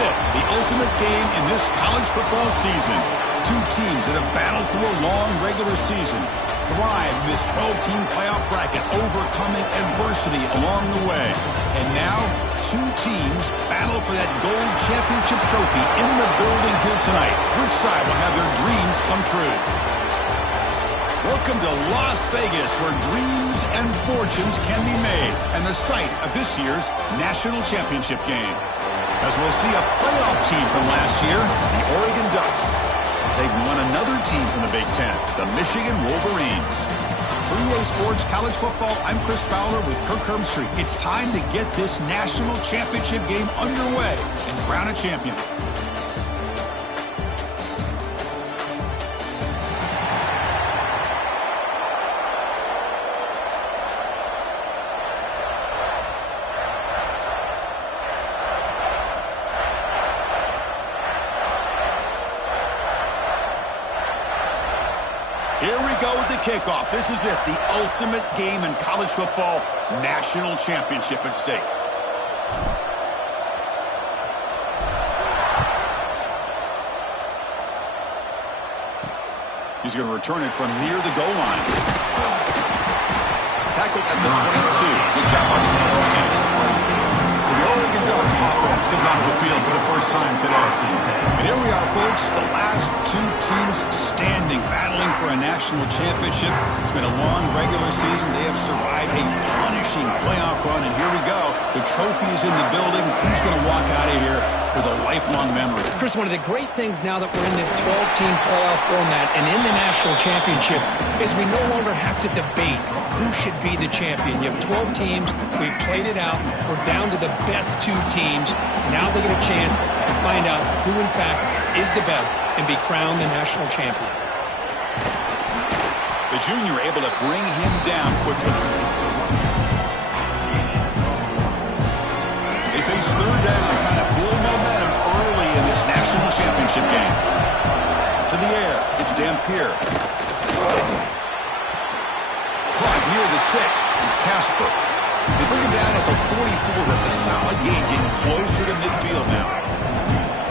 it, the ultimate game in this college football season. Two teams that have battled through a long regular season, thrive in this 12-team playoff bracket, overcoming adversity along the way. And now, two teams battle for that gold championship trophy in the building here tonight. Which side will have their dreams come true? Welcome to Las Vegas, where dreams and fortunes can be made, and the site of this year's national championship game. As we'll see a playoff team from last year, the Oregon Ducks, taking on another team from the Big Ten, the Michigan Wolverines. For EA Sports College Football, I'm Chris Fowler with Kirk Herbstreit. It's time to get this national championship game underway and crown a champion. Here we go with the kickoff. This is it, the ultimate game in college football, national championship at stake. He's going to return it from near the goal line. Tackled at the 22. Good job by the Cowboys team. So the Oregon Ducks offense comes onto the field for the first time today. And here we are, folks, the last two teams standing, battling for a national championship. It's been a long regular season. They have survived a punishing playoff run, and here we go. The trophy is in the building. Who's going to walk out of here with a lifelong memory? Chris, one of the great things now that we're in this 12-team playoff format and in the national championship is we no longer have to debate who should be the champion. You have 12 teams. We've played it out. We're down to the best two teams. Now they get a chance to find out who, in fact, is the best and be crowned the national champion. The junior able to bring him down quickly. They face third down, trying to build momentum early in this national championship game. To the air, it's Dampier. Caught near the sticks, it's Casper. They bring him down at the 44. That's a solid gain, getting closer to midfield now.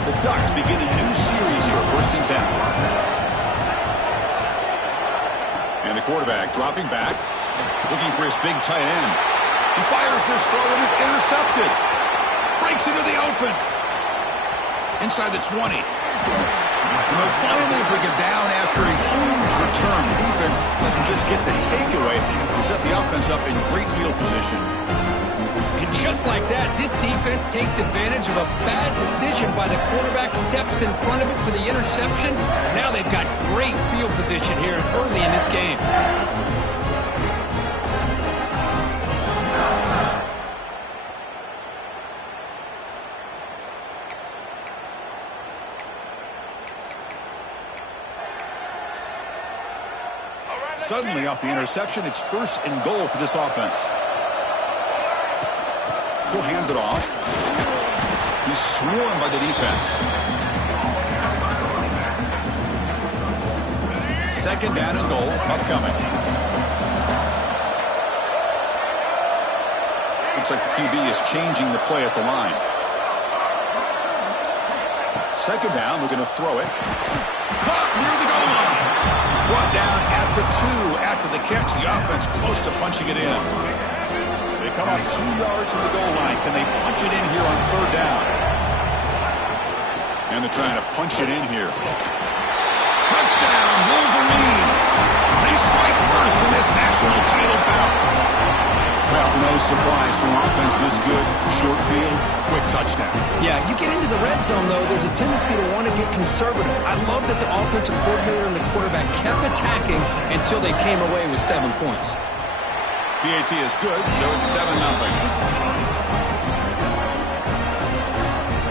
The Ducks begin a new series here, first and 10. And the quarterback dropping back, looking for his big tight end. He fires this throw and is intercepted. Breaks into the open. Inside the 20. And they'll finally bring him down after a huge return. The defense doesn't just get the takeaway, they set the offense up in great field position. And just like that, this defense takes advantage of a bad decision by the quarterback, steps in front of it for the interception. Now they've got great field position here early in this game. Suddenly, off the interception, it's first and goal for this offense. He'll hand it off. He's swarmed by the defense. Second down and goal, upcoming. Looks like the QB is changing the play at the line. Second down, we're going to throw it. Caught near the goal line. Brought down at the 2 after the catch. The offense close to punching it in. They come up 2 yards from the goal line. Can they punch it in here on third down? And they're trying to punch it in here. Touchdown, Wolverines. They strike first in this national title bout. Well, no surprise from offense this good. Short field, quick touchdown. Yeah, you get into the red zone, though, there's a tendency to want to get conservative. I love that the offensive coordinator and the quarterback kept attacking until they came away with 7 points. PAT is good, so it's 7-0.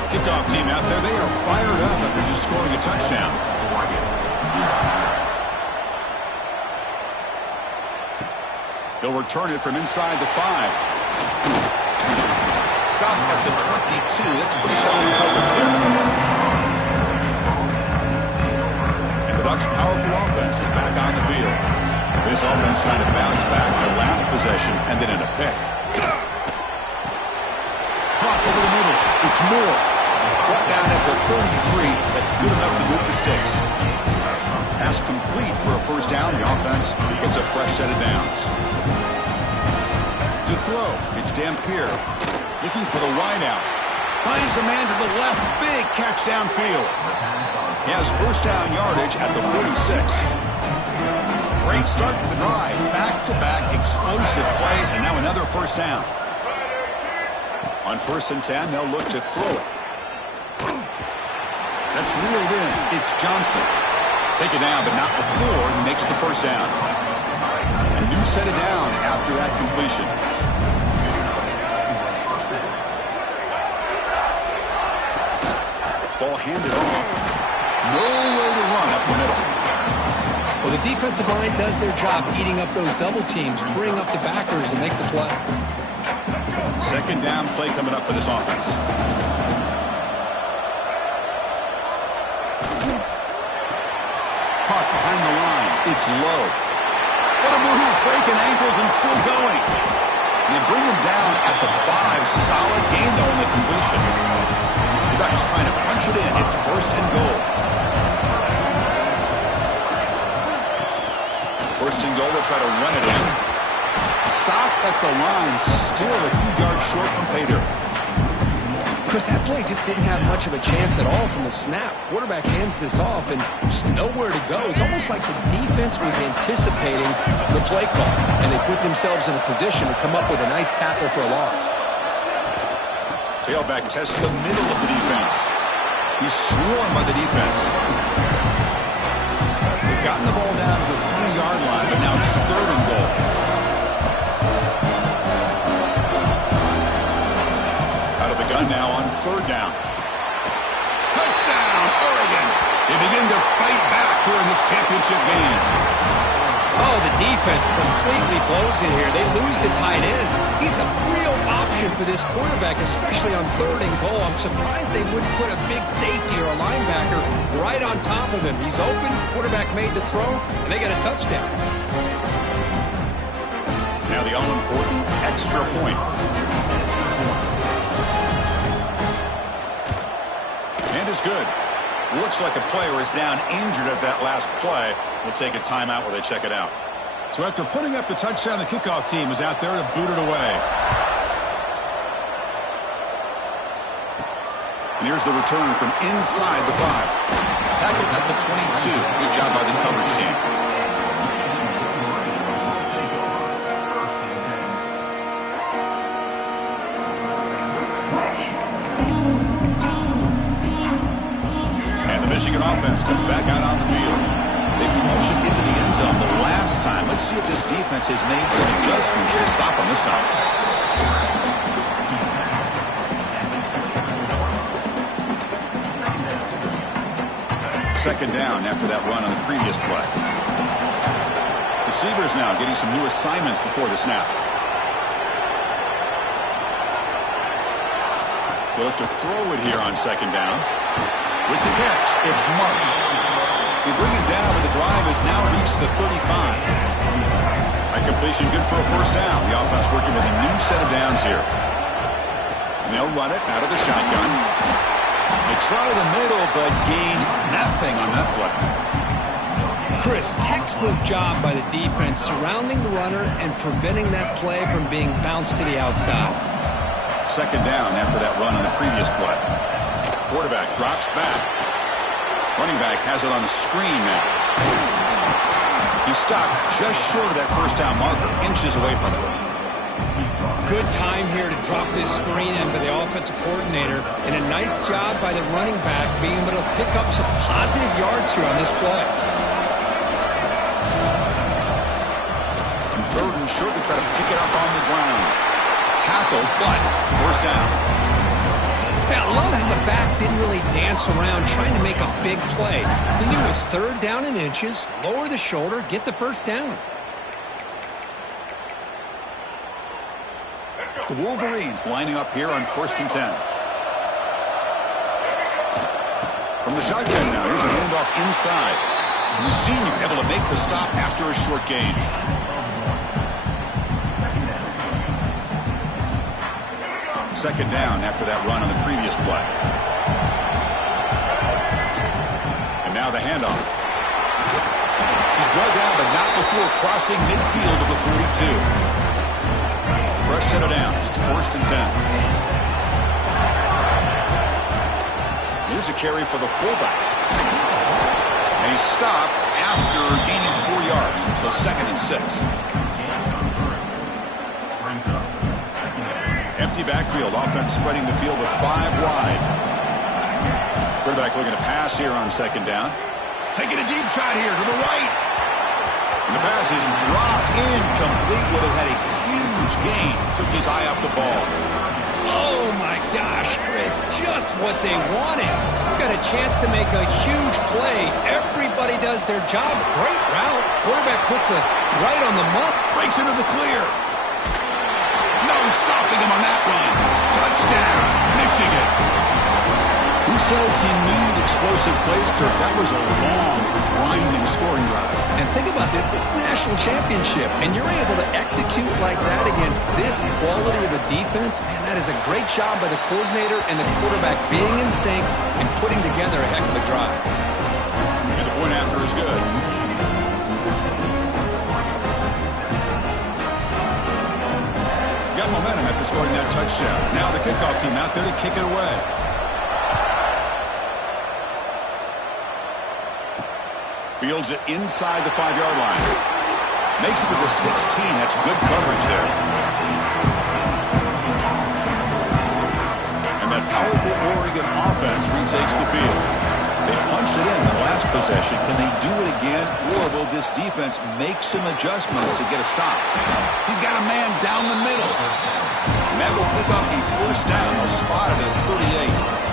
Kickoff team out there, they are fired up after just scoring a touchdown. They'll return it from inside the 5. Stop at the 22. That's pretty solid coverage there. And the Ducks' powerful offense is back on the field. This offense trying to bounce back their last possession and then in a pick. Caught over the middle. It's Moore. Brought down at the 33. That's good enough to move the sticks. Pass complete for a first down. The offense gets a fresh set of downs. To throw, it's Dampier. Looking for the wideout. Finds a man to the left. Big catch downfield. He has first down yardage at the 46. Great start for the drive. Back-to-back explosive plays, and now another first down. On 1st and 10, they'll look to throw it. That's reeled in. It's Johnson. Take it down, but not before he makes the first down. A new set of downs after that completion. Ball handed off. No way to run up the middle. Well, the defensive line does their job eating up those double teams, freeing up the backers to make the play. Second down play coming up for this offense. Caught behind the line. It's low. What a move. Breaking ankles and still going. They bring him down at the 5. Solid gain, though, on the completion. The Ducks trying to punch it in. It's 1st and goal. 1st and goal. They'll try to run it in. Stop at the line. Still a few yards short from pay dirt. Chris, that play just didn't have much of a chance at all from the snap. Quarterback hands this off and just nowhere to go. It's almost like the defense was anticipating the play call, and they put themselves in a position to come up with a nice tackle for a loss. Tailback tests the middle of the defense. He's swarmed by the defense. They've gotten the ball down to the 20-yard line, but now it's 3rd and goal. Now on 3rd down. Touchdown, Oregon. They begin to fight back here in this championship game. Oh, the defense completely blows it here. They lose the tight end. He's a real option for this quarterback, especially on 3rd and goal. I'm surprised they wouldn't put a big safety or a linebacker right on top of him. He's open, quarterback made the throw, and they got a touchdown. Now the all-important extra point. And it's good. Looks like a player is down injured at that last play. We'll take a timeout while they check it out. So after putting up the touchdown, the kickoff team is out there to boot it away. And here's the return from inside the 5. Tackled at the 22. Good job by the coverage team. Michigan offense comes back out on the field. They plunged it into the end zone the last time. Let's see if this defense has made some adjustments to stop them this time. Second down after that run on the previous play. Receivers now getting some new assignments before the snap. They look to throw it here on 2nd down. With the catch, it's Marsh. They bring him down, but the drive has now reached the 35. That completion good for a first down. The offense working with a new set of downs here. And they'll run it out of the shotgun. They try the middle, but gain nothing on that play. Chris, textbook job by the defense surrounding the runner and preventing that play from being bounced to the outside. Second down after that run on the previous play. Quarterback drops back. Running back has it on the screen now. He's stopped just short of that first down marker, inches away from it. Good time here to drop this screen in by the offensive coordinator, and a nice job by the running back being able to pick up some positive yards here on this play. And 3rd and short, they try to pick it up on the ground. Tackle, but first down. Yeah, I love how the back didn't really dance around trying to make a big play. He knew it's 3rd down in inches, lower the shoulder, get the first down. The Wolverines lining up here on 1st and 10. From the shotgun now, here's a handoff inside. And the senior able to make the stop after a short gain. Second down after that run on the previous play. Now the handoff. He's brought down, but not before crossing midfield of the 42. Fresh set of downs. It's 1st and 10. Here's a carry for the fullback. And he's stopped after gaining 4 yards. So 2nd and 6. Empty backfield. Offense spreading the field with 5 wide. Quarterback looking to pass here on 2nd down. Taking a deep shot here to the right. And the pass is dropped incomplete. Would have had a huge gain. Took his eye off the ball. Oh, my gosh, Chris. Just what they wanted. You've got a chance to make a huge play. Everybody does their job. Great route. Quarterback puts it right on the mark. Breaks into the clear. No stopping him on that one. Touchdown, Michigan. Who says you need explosive plays, Kirk? That was a long, grinding scoring drive. And think about this. This is the national championship, and you're able to execute like that against this quality of a defense. Man, that is a great job by the coordinator and the quarterback being in sync and putting together a heck of a drive. And the point after is good. Got momentum after scoring that touchdown. Now the kickoff team out there to kick it away. Fields it inside the 5-yard line. Makes it to the 16. That's good coverage there. And that powerful Oregon offense retakes the field. They punched it in the last possession. Can they do it again, or will this defense make some adjustments to get a stop? He's got a man down the middle. And that will pick up a 1st down. A spot at 38.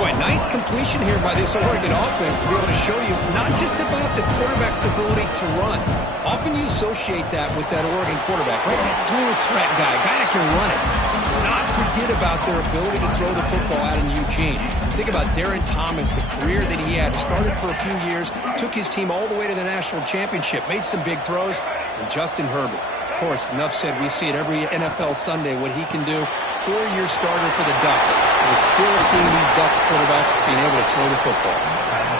Boy, nice completion here by this Oregon offense to be able to show you it's not just about the quarterback's ability to run. Often you associate that with that Oregon quarterback, right? That dual threat guy that can run it. Do not forget about their ability to throw the football out in Eugene. Think about Darren Thomas, the career that he had. Started for a few years, took his team all the way to the national championship, made some big throws, and Justin Herbert. Of course, enough said, we see it every NFL Sunday what he can do. 4-year starter for the Ducks. We're still seeing these Ducks quarterbacks being able to throw the football.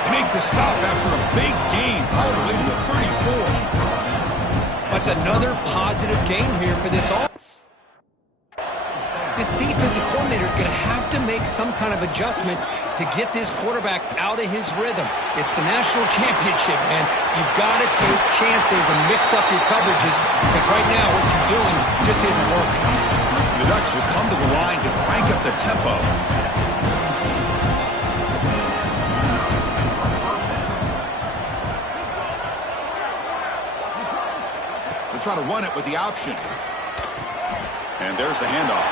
They make the stop after a big gain all the way to the 34. That's another positive game here for this offense. This defensive coordinator is going to have to make some kind of adjustments to get this quarterback out of his rhythm. It's the national championship, man. You've got to take chances and mix up your coverages because right now what you're doing just isn't working. The Ducks will come to the line to crank up the tempo. They'll try to run it with the option. And there's the handoff.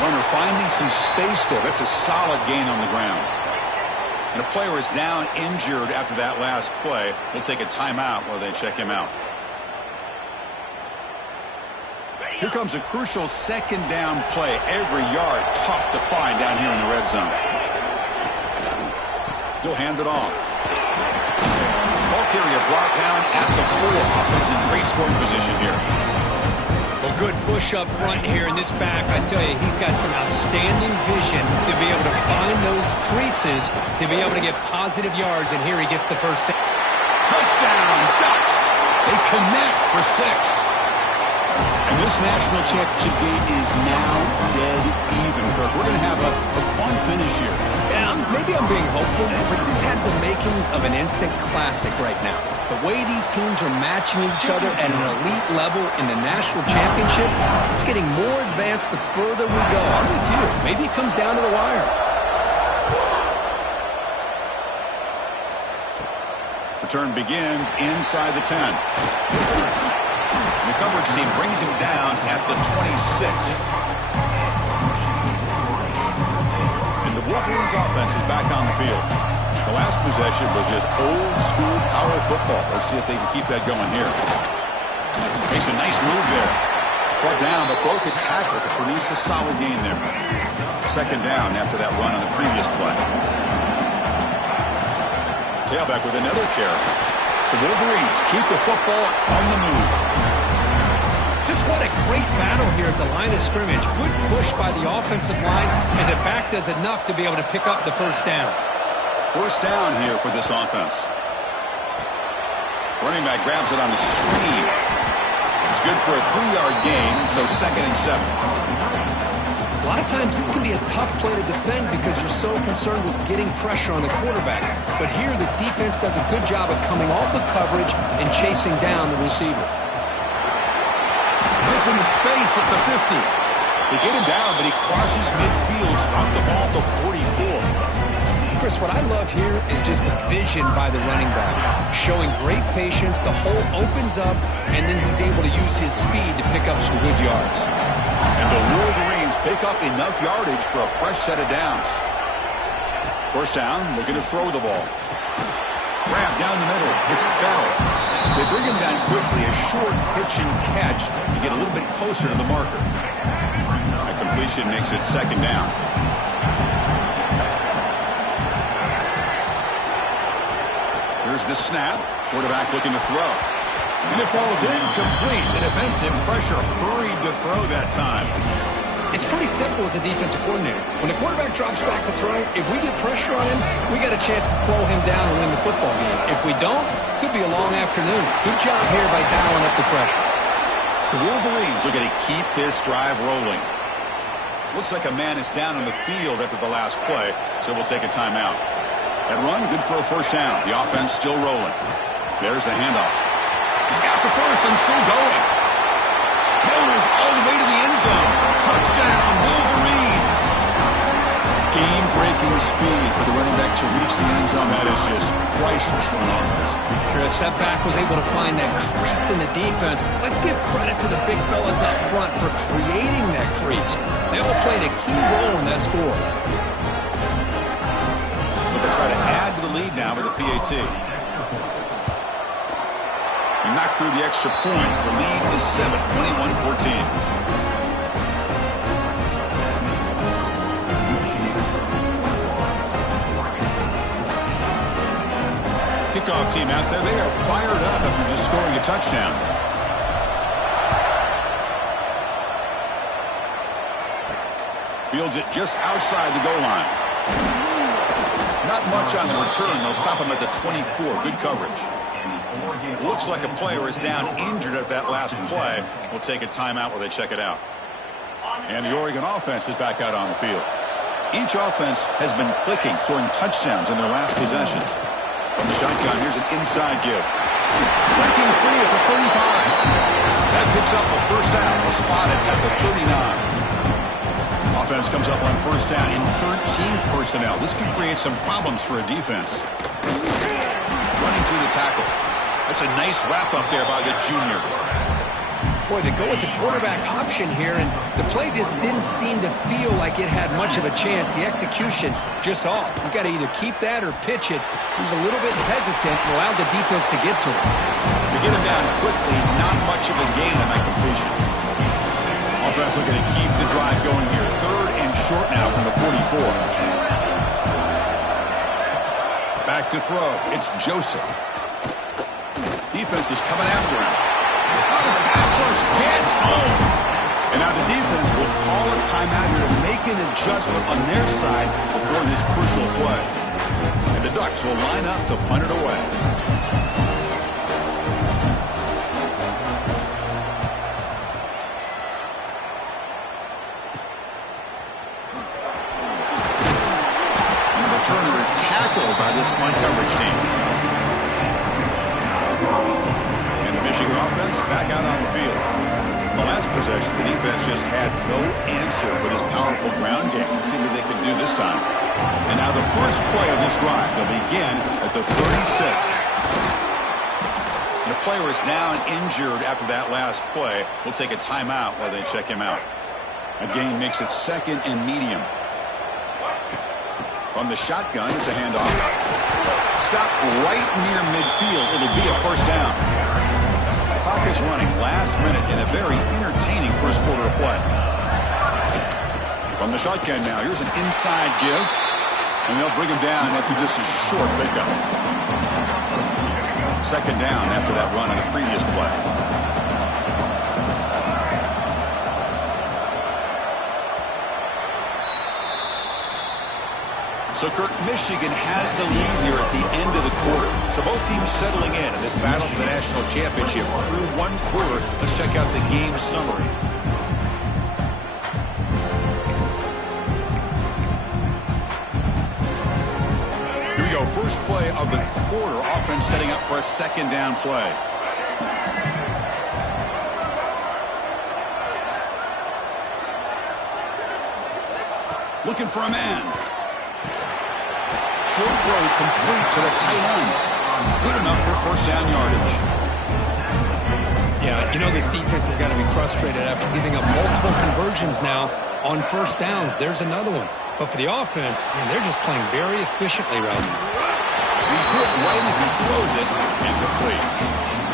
Runner finding some space there. That's a solid gain on the ground. And a player is down injured after that last play. We'll take a timeout while they check him out. Here comes a crucial 2nd down play. Every yard tough to find down here in the red zone. He'll hand it off. Ball carrier brought down at the 4. Offense in great scoring position here. Well, good push up front here in this back. I tell you, he's got some outstanding vision to be able to find those creases, to be able to get positive yards, and here he gets the 1st down. Touchdown, Ducks! They connect for 6. And this national championship game is now dead even, Kirk. We're going to have a fun finish here. Yeah, maybe I'm being hopeful, but this has the makings of an instant classic right now. The way these teams are matching each other at an elite level in the national championship, it's getting more advanced the further we go. I'm with you. Maybe it comes down to the wire. Return begins inside the 10. The coverage team brings him down at the 26. And the Wolverines offense is back on the field. The last possession was just old-school power football. Let's see if they can keep that going here. Makes a nice move there. Brought down, but broke a tackle to produce a solid gain there. 2nd down after that run on the previous play. Tailback with another carry. The Wolverines keep the football on the move. Just what a great battle here at the line of scrimmage. Good push by the offensive line, and the back does enough to be able to pick up the 1st down. First down here for this offense. Running back grabs it on the screen. It's good for a 3-yard gain, so 2nd and 7. A lot of times this can be a tough play to defend because you're so concerned with getting pressure on the quarterback. But here the defense does a good job of coming off of coverage and chasing down the receiver. Gets into space at the 50. They get him down, but he crosses midfield, stopped the ball at the 44. Chris, what I love here is just the vision by the running back. Showing great patience, the hole opens up, and then he's able to use his speed to pick up some good yards. And the Wolverines pick up enough yardage for a fresh set of downs. First down, looking to throw the ball. Grab down the middle. It's Bell. They bring him down quickly, a short pitch and catch to get a little bit closer to the marker. That completion makes it 2nd down. Here's the snap. Quarterback looking to throw. And it falls incomplete. The defensive pressure hurried to throw that time. It's pretty simple as a defensive coordinator. When the quarterback drops back to throw, if we get pressure on him, we got a chance to slow him down and win the football game. If we don't, could be a long afternoon. Good job here by dialing up the pressure. The Wolverines are going to keep this drive rolling. Looks like a man is down on the field after the last play, so we'll take a timeout. That run, good for a first down. The offense still rolling. There's the handoff. He's got the first and still going. Miller's all the way to the end zone. Touchdown, Wolverines. Game-breaking speed for the running back to reach the end zone. That is just priceless for an offense. Chris, that back was able to find that crease in the defense. Let's give credit to the big fellas up front for creating that crease. They all played a key role in that score. They try to add to the lead now with a PAT. He knocked through the extra point. The lead is 7, 21-14. Kickoff team out there. They are fired up after just scoring a touchdown. Fields it just outside the goal line. Not much on the return. They'll stop him at the 24. Good coverage. Looks like a player is down injured at that last play. We'll take a timeout while they check it out. And the Oregon offense is back out on the field. Each offense has been clicking, scoring touchdowns in their last possessions. From the shotgun, here's an inside give. Breaking free at the 35. That picks up a first down. They'll spot it at the 39. Offense comes up on first down in 13 personnel. This could create some problems for a defense. Running through the tackle. That's a nice wrap up there by the junior. Boy, they go with the quarterback option here, and the play just didn't seem to feel like it had much of a chance. The execution just off. You got to either keep that or pitch it. He was a little bit hesitant and allowed the defense to get to him. To get him down quickly, not much of a gain on that completion. Offense looking to keep the drive going here. 3rd and short now from the 44. Back to throw. It's Joseph. Defense is coming after him. Pass rush gets home. And now the defense will call a timeout here to make an adjustment on their side before this crucial play. And the Ducks will line up to punt it away. Turner is tackled by this punt coverage team. And the Michigan offense back out on the field. The last possession, the defense just had no answer for this powerful ground game. Let's see what they can do this time. And now the first play of this drive, they'll begin at the 36. The player is down injured after that last play. We'll take a timeout while they check him out. A gain makes it 2nd and medium. From the shotgun, it's a handoff. Stop right near midfield. It'll be a first down. Clock is running last minute in a very entertaining first quarter of play. From the shotgun now, here's an inside give. And they'll bring him down after just a short pickup. 2nd down after that run on the previous play. So, Kirk, Michigan has the lead here at the end of the quarter. So both teams settling in this battle for the national championship through one quarter. Let's check out the game summary. Here we go. First play of the quarter. Offense setting up for a second down play. Looking for a man. Short throw complete to the tight end. Good enough for first down yardage. Yeah, you know this defense has got to be frustrated after giving up multiple conversions now on first downs. There's another one. But for the offense, man, they're just playing very efficiently right now. He's hit right as he throws it, incomplete.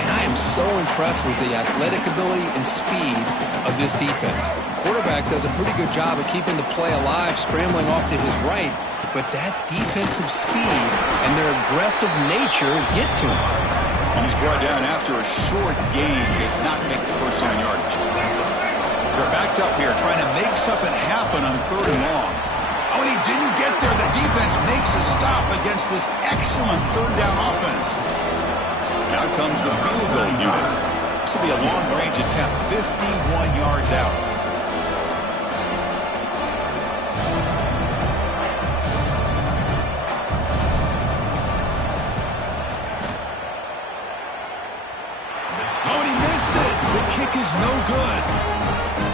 And I am so impressed with the athletic ability and speed of this defense. Quarterback does a pretty good job of keeping the play alive, scrambling off to his right. But that defensive speed and their aggressive nature get to him. And he's brought down after a short gain. Does not make the first down yardage. They're backed up here, trying to make something happen on 3rd and long. Oh, and he didn't get there. The defense makes a stop against this excellent 3rd down offense. Now comes the field goal unit. This will be a long-range attempt, 51 yards out. Is no good.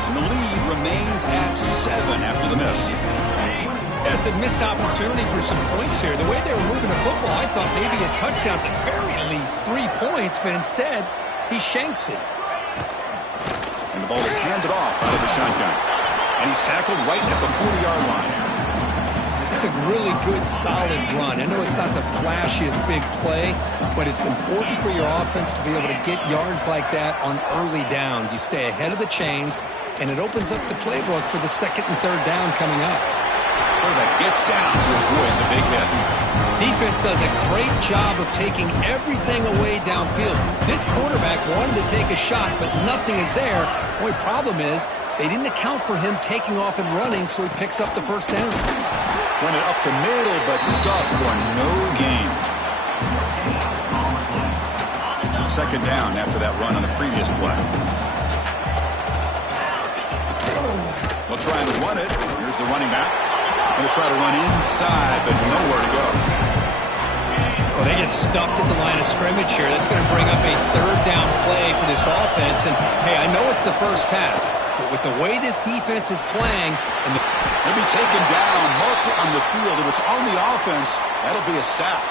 And the lead remains at 7 after the miss. That's a missed opportunity for some points here. The way they were moving the football, I thought maybe a touchdown, at the very least 3 points, but instead he shanks it. And the ball is handed off out of the shotgun. And he's tackled right at the 40-yard line. It's a really good, solid run. I know it's not the flashiest big play, but it's important for your offense to be able to get yards like that on early downs. You stay ahead of the chains, and it opens up the playbook for the 2nd and 3rd down coming up. Quarterback gets down to avoid the big hit. Defense does a great job of taking everything away downfield. This quarterback wanted to take a shot, but nothing is there. The only problem is they didn't account for him taking off and running, so he picks up the first down. Run it up the middle, but stuffed for no gain. 2nd down after that run on the previous play. They'll try and run it. Here's the running back. They'll try to run inside, but nowhere to go. Well, they get stuffed at the line of scrimmage here. That's going to bring up a 3rd down play for this offense. And, hey, I know it's the first half, but with the way this defense is playing and they'll be taken down, marker on the field. If it's on the offense, that'll be a sack.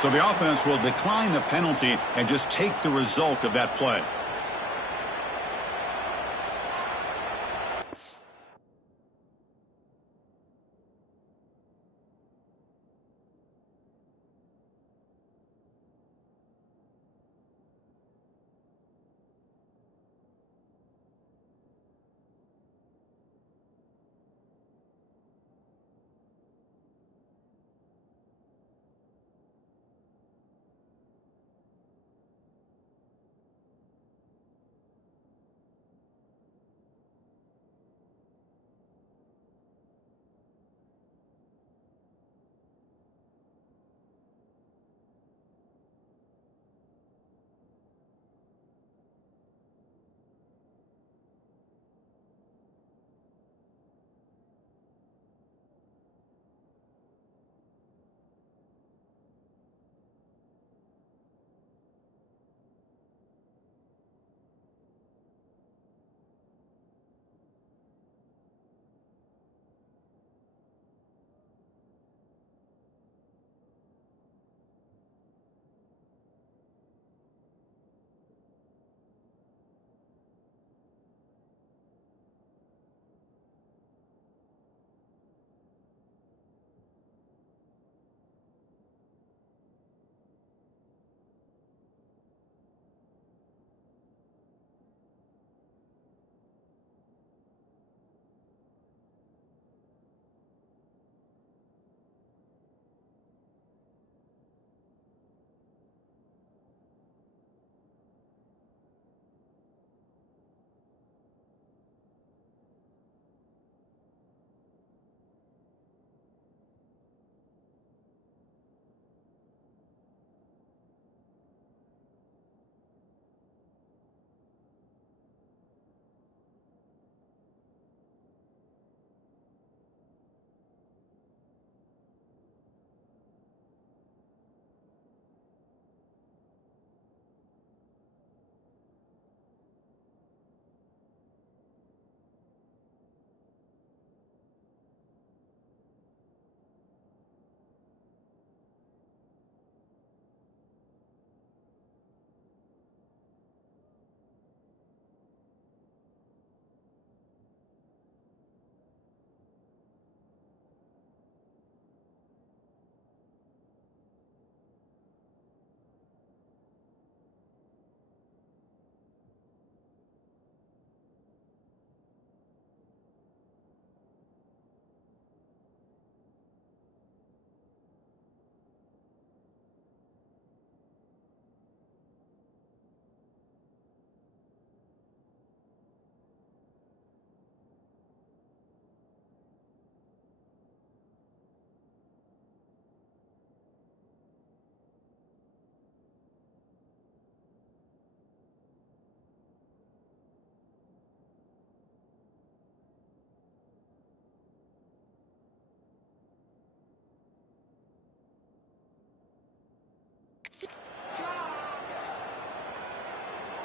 So the offense will decline the penalty and just take the result of that play.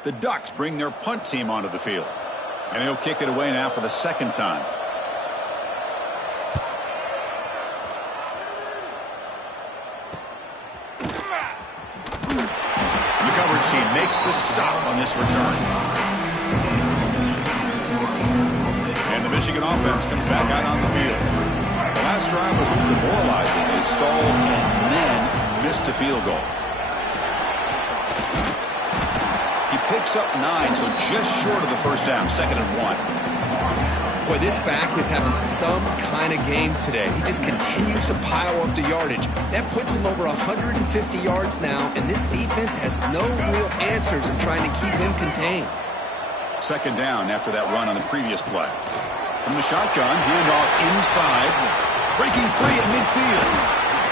The Ducks bring their punt team onto the field. And he'll kick it away now for the second time. The coverage team makes the stop on this return. And the Michigan offense comes back out on the field. The last drive was demoralizing. They stalled and then missed a field goal. He picks up 9, so just short of the first down, 2nd and 1. Boy, this back is having some kind of game today. He just continues to pile up the yardage. That puts him over 150 yards now, and this defense has no real answers in trying to keep him contained. 2nd down after that run on the previous play. From the shotgun, handoff inside. Breaking free at midfield.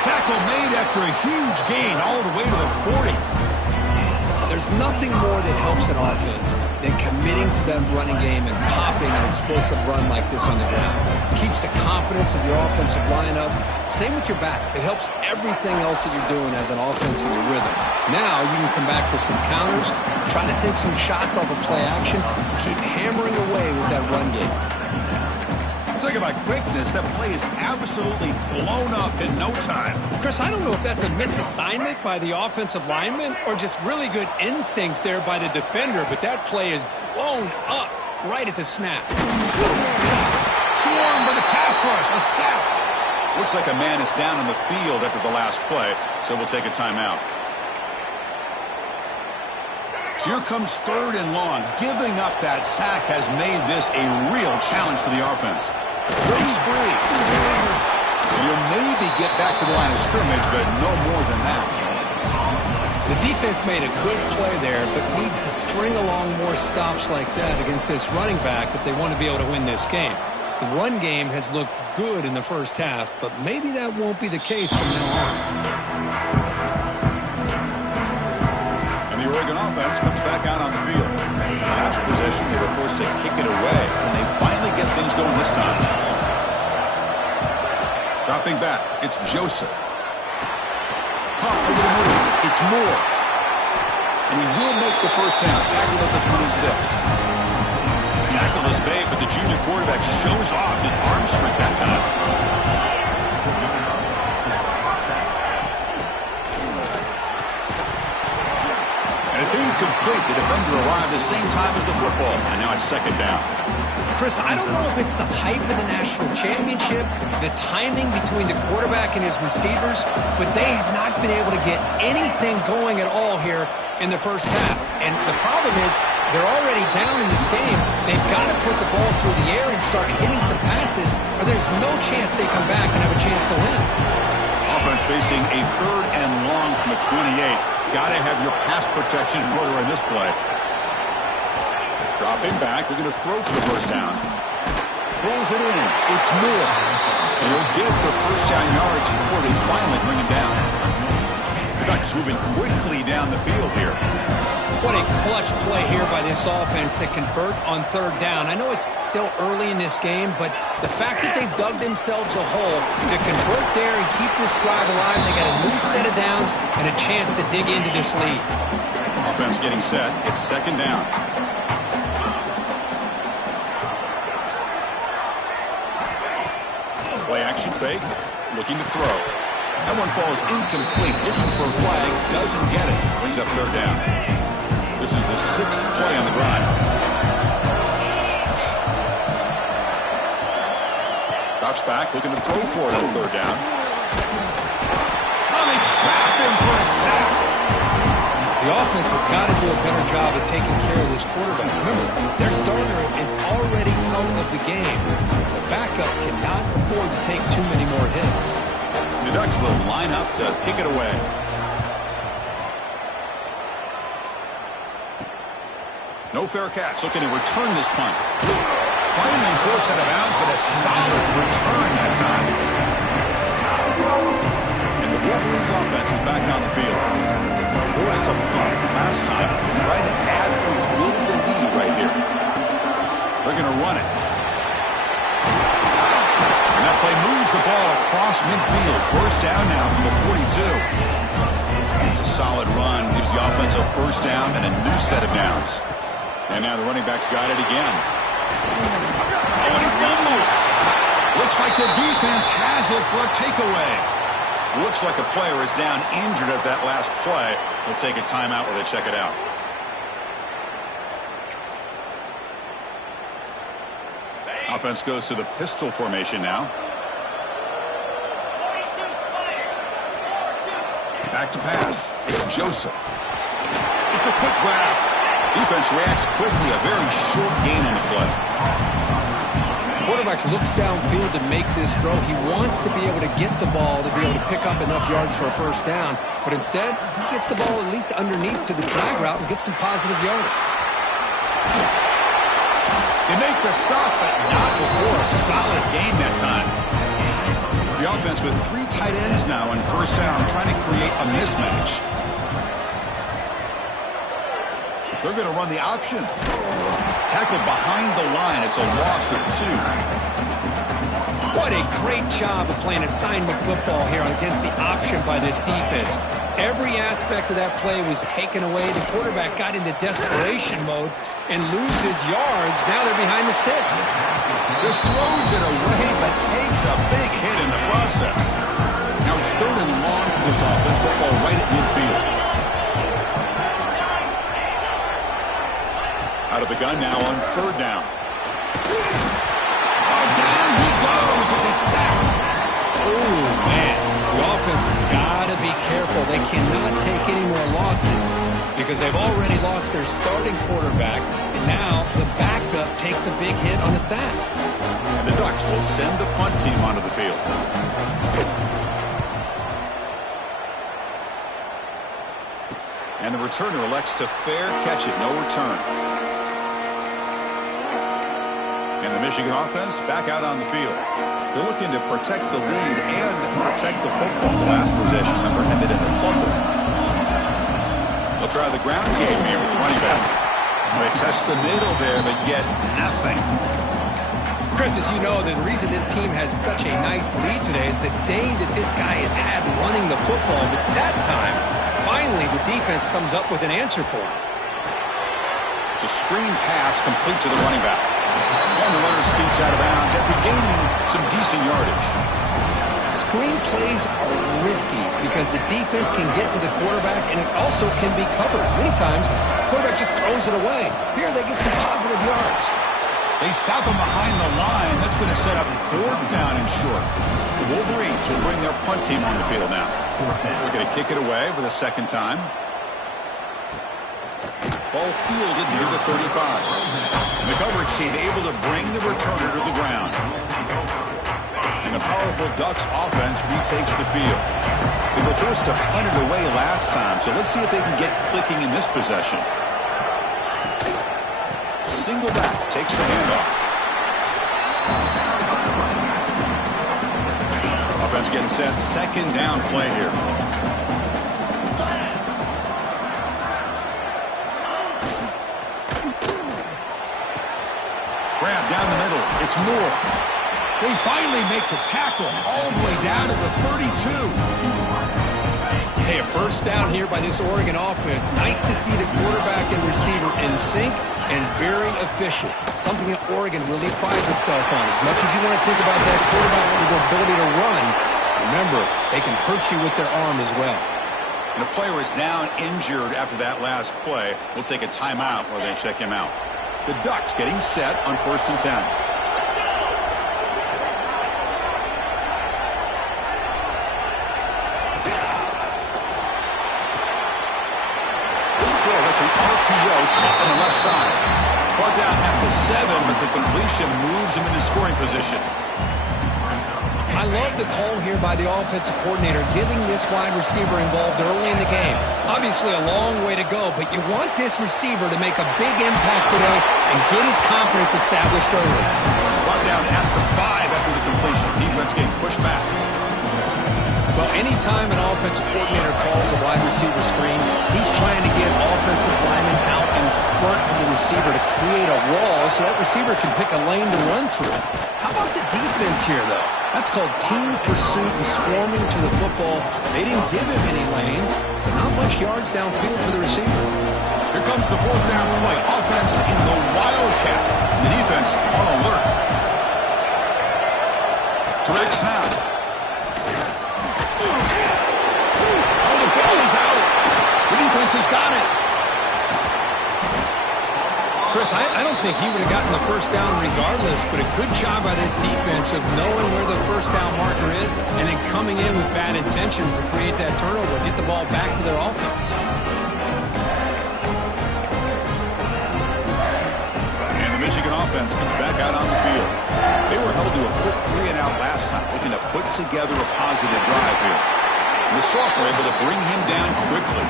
Tackle made after a huge gain all the way to the 40. There's nothing more that helps an offense than committing to that running game and popping an explosive run like this on the ground. Keeps the confidence of your offensive lineup. Same with your back. It helps everything else that you're doing as an offense in your rhythm. Now you can come back with some counters, try to take some shots off of play action, keep hammering away with that run game. Talk about quickness. That play is absolutely blown up in no time. Chris, I don't know if that's a misassignment by the offensive lineman or just really good instincts there by the defender, but that play is blown up right at the snap. Swarmed by the pass rush. A sack. Looks like a man is down on the field after the last play, so we'll take a timeout. So here comes 3rd and long. Giving up that sack has made this a real challenge for the offense. Breaks free. And he'll maybe get back to the line of scrimmage, but no more than that. The defense made a good play there, but needs to string along more stops like that against this running back if they want to be able to win this game. The run game has looked good in the first half, but maybe that won't be the case from now on. And the Oregon offense comes back out on the field. Last possession, they were forced to kick it away, and they finally get things going this time. Dropping back, it's Joseph. Caught over the middle, it's Moore. And he will make the first down, tackled at the 26. Tackle is made, but the junior quarterback shows off his arm strength that time. And it's incomplete. The defender arrived the same time as the football, and now it's 2nd down. Chris, I don't know if it's the hype of the national championship, the timing between the quarterback and his receivers, but they have not been able to get anything going at all here in the first half. And the problem is they're already down in this game. They've got to put the ball through the air and start hitting some passes, or there's no chance they come back and have a chance to win. Offense facing a 3rd and long from the 28. Got to have your pass protection in order in this play. Dropping back, they're going to throw for the first down. Pulls it in. It's Moore. And he'll get the first down yards before they finally bring him down. The Ducks moving quickly down the field here. What a clutch play here by this offense to convert on 3rd down. I know it's still early in this game, but the fact that they've dug themselves a hole to convert there and keep this drive alive, they got a new set of downs and a chance to dig into this lead. Offense getting set. It's 2nd down. Play action fake. Looking to throw. That one falls incomplete. Looking for a flag. Doesn't get it. Brings up 3rd down. This is the 6th play on the drive. Drops back. Looking to throw for it on 3rd down. Oh, they trapped him for a sack. The offense has got to do a better job of taking care of this quarterback. Remember, their starter is already out of the game. The backup cannot afford to take too many more hits. The Ducks will line up to kick it away. No fair catch. Looking to return this punt. Finally forced out of bounds, but a solid return that time. And the Wolverines offense is back on the field. Forced to punt last time. Trying to add points, build the lead right here. They're going to run it. And that play moves the ball across midfield. First down now from the 42. It's a solid run. Gives the offense a first down and a new set of downs. And now the running back's got it again. Oh, and he fumbles. Looks like the defense has it for a takeaway. Looks like a player is down injured at that last play. We'll take a timeout where they check it out. Offense goes to the pistol formation now. Back to pass. It's Joseph. It's a quick grab. Defense reacts quickly. A very short gain on the play. Quarterback looks downfield to make this throw. He wants to be able to get the ball to be able to pick up enough yards for a first down. But instead, he gets the ball at least underneath to the drag route and gets some positive yards. They make the stop, but not before a solid gain that time. The offense with 3 tight ends now on first down, trying to create a mismatch. They're going to run the option. Tackled behind the line. It's a loss of 2. What a great job of playing assignment football here against the option by this defense. Every aspect of that play was taken away. The quarterback got into desperation mode and loses yards. Now they're behind the sticks. Just throws it away, but takes a big hit in the process. Now it's 3rd and long for this offense. Football right at midfield. Out of the gun now on 3rd down. Oh, down he goes. It's a sack. Oh, man. The offense has got to be careful. They cannot take any more losses because they've already lost their starting quarterback, and now the backup takes a big hit on a sack. And the Ducks will send the punt team onto the field. And the returner elects to fair catch it. No return. And the Michigan offense back out on the field. They're looking to protect the lead and protect the football. The last possession, remember, ended in a fumble. They'll try the ground game here with the running back. They test the middle there, but get nothing. Chris, as you know, the reason this team has such a nice lead today is the day that this guy has had running the football. But that time, finally, the defense comes up with an answer for him. It's a screen pass complete to the running back. And the runner scoots out of bounds after gaining some decent yardage. Screen plays are risky because the defense can get to the quarterback and it also can be covered. Many times, the quarterback just throws it away. Here they get some positive yards. They stop him behind the line. That's going to set up 4th down and short. The Wolverines will bring their punt team on the field now. They're going to kick it away for the 2nd time. Ball fielded near the 35. And the coverage team able to bring the returner to the ground. And the powerful Ducks offense retakes the field. They were forced to punt it away last time, so let's see if they can get clicking in this possession. Single back takes the handoff. Offense getting set. 2nd down play here. Grab down the middle. It's Moore. They finally make the tackle all the way down to the 32. Hey, a first down here by this Oregon offense. Nice to see the quarterback and receiver in sync and very efficient. Something that Oregon really prides itself on. As much as you want to think about that quarterback with the ability to run, remember, they can hurt you with their arm as well. And the player is down injured after that last play. We'll take a timeout where they check him out. The Ducks getting set on 1st and 10. Good throw. That's an RPO caught on the left side. Brought down at the 7, but the completion moves him into scoring position. I love the call here by the offensive coordinator, getting this wide receiver involved early in the game. Obviously a long way to go, but you want this receiver to make a big impact today and get his confidence established early. Brought down at the 5 after the completion. Defense getting pushed back. Well, Anytime an offensive coordinator calls a wide receiver screen, he's trying to get offensive linemen out in front of the receiver to create a wall so that receiver can pick a lane to run through. How about the defense here, though? That's called team pursuit and swarming to the football. They didn't give him any lanes, so not much yards downfield for the receiver. Here comes the fourth down play. Offense in the Wildcat. The defense on alert. Direct snap. Oh, the ball is out. The defense has got it. Chris, I don't think he would have gotten the first down regardless, but a good job by this defense of knowing where the first down marker is and then coming in with bad intentions to create that turnover, get the ball back to their offense. And the Michigan offense comes back out on the field. They were held to a quick 3-and-out last time, looking to put together a positive drive here. And the sophomore able to bring him down quickly.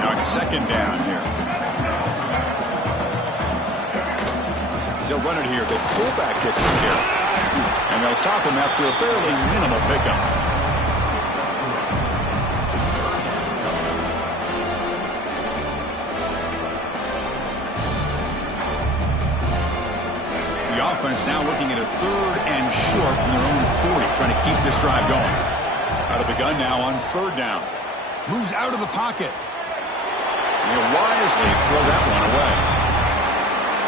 Now it's second down here. They'll run it here. The fullback gets the carry. And they'll stop him after a fairly minimal pickup. The offense now looking at a 3rd and short from their own 40, trying to keep this drive going. Out of the gun now on 3rd down. Moves out of the pocket. And he'll wisely throw that one away.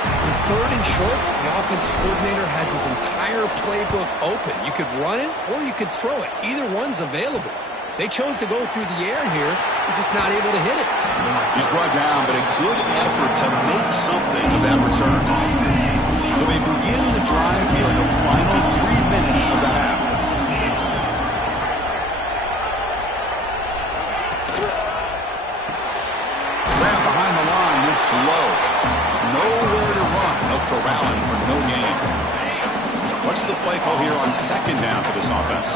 On 3rd and short, the offensive coordinator has his entire playbook open. You could run it or you could throw it. Either one's available. They chose to go through the air here. They're just not able to hit it. He's brought down, but a good effort to make something of that return. So they begin the drive here in the final 3 minutes of the half. Grab behind the line. It's slow. Nowhere to run. They'll corral him for no gain. What's the play call here on 2nd down for this offense?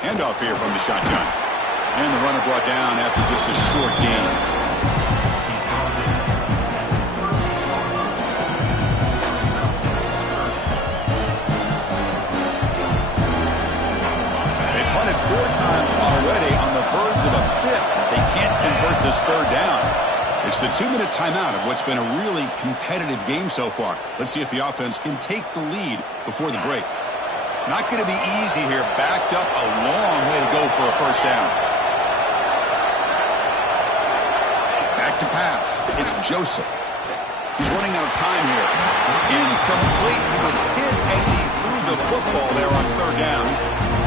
Handoff here from the shotgun. And the runner brought down after just a short gain. They punted 4 times already on the verge of a 5th. They can't convert this 3rd down. It's the 2-minute timeout of what's been a really competitive game so far. Let's see if the offense can take the lead before the break. Not going to be easy here. Backed up a long way to go for a first down. Back to pass. It's Joseph. He's running out of time here. Incomplete. He was hit as he threw the football there on 3rd down.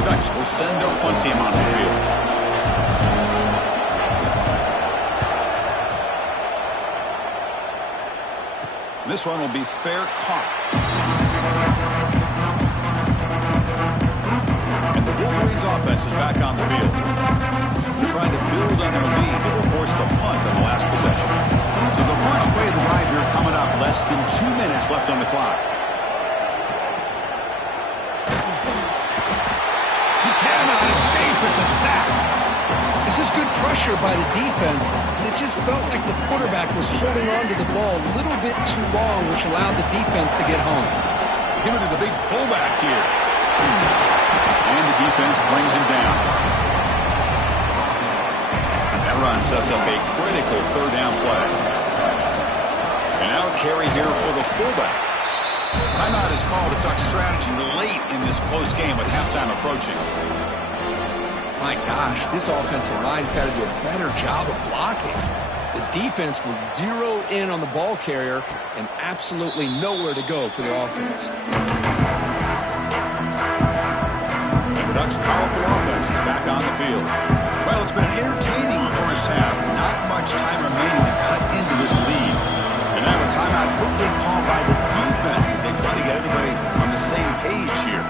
The Ducks will send their punt team on the field. This one will be fair caught. And the Wolverines offense is back on the field. They're trying to build on their lead. They were forced to punt on the last possession. So the first play of the drive here coming up. Less than 2 minutes left on the clock. He cannot escape. It's a sack. This is good pressure by the defense, but it just felt like the quarterback was holding on to the ball a little bit too long, which allowed the defense to get home. Give it to the big fullback here. And the defense brings him down. That run sets up a critical 3rd down play. And now a carry here for the fullback. Timeout is called. A Duck strategy late in this close game with halftime approaching. My gosh, this offensive line's got to do a better job of blocking. The defense was 0 in on the ball carrier and absolutely nowhere to go for the offense. And the Ducks' powerful offense is back on the field. Well, it's been an entertaining first half. Not much time remaining to cut into this lead. And now a timeout quickly called by the defense as they try to get everybody on the same page here.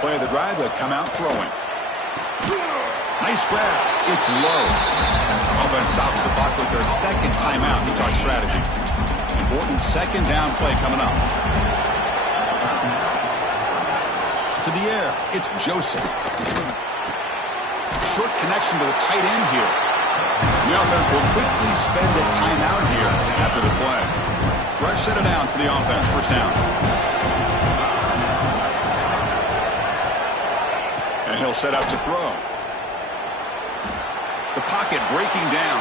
Play of the drive, they'll come out throwing. Nice grab. It's low. Offense stops the clock with their 2nd timeout. He talks strategy. Important 2nd down play coming up. To the air, it's Joseph. Short connection to the tight end here. The offense will quickly spend a timeout here after the play. Fresh set of downs for the offense. First down. And he'll set up to throw. The pocket breaking down.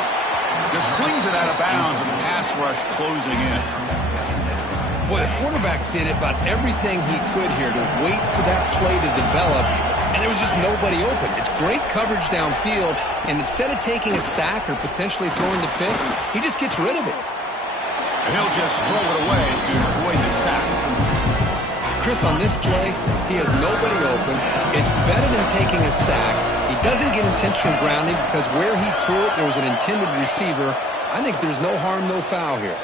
Just flings it out of bounds with the pass rush closing in. Boy, the quarterback did about everything he could here to wait for that play to develop, and there was just nobody open. It's great coverage downfield, and instead of taking a sack or potentially throwing the pick, he just gets rid of it. And he'll just throw it away to avoid the sack. Chris, on this play, he has nobody open. It's better than taking a sack. He doesn't get intentional grounding because where he threw it, there was an intended receiver. I think there's no harm, no foul here.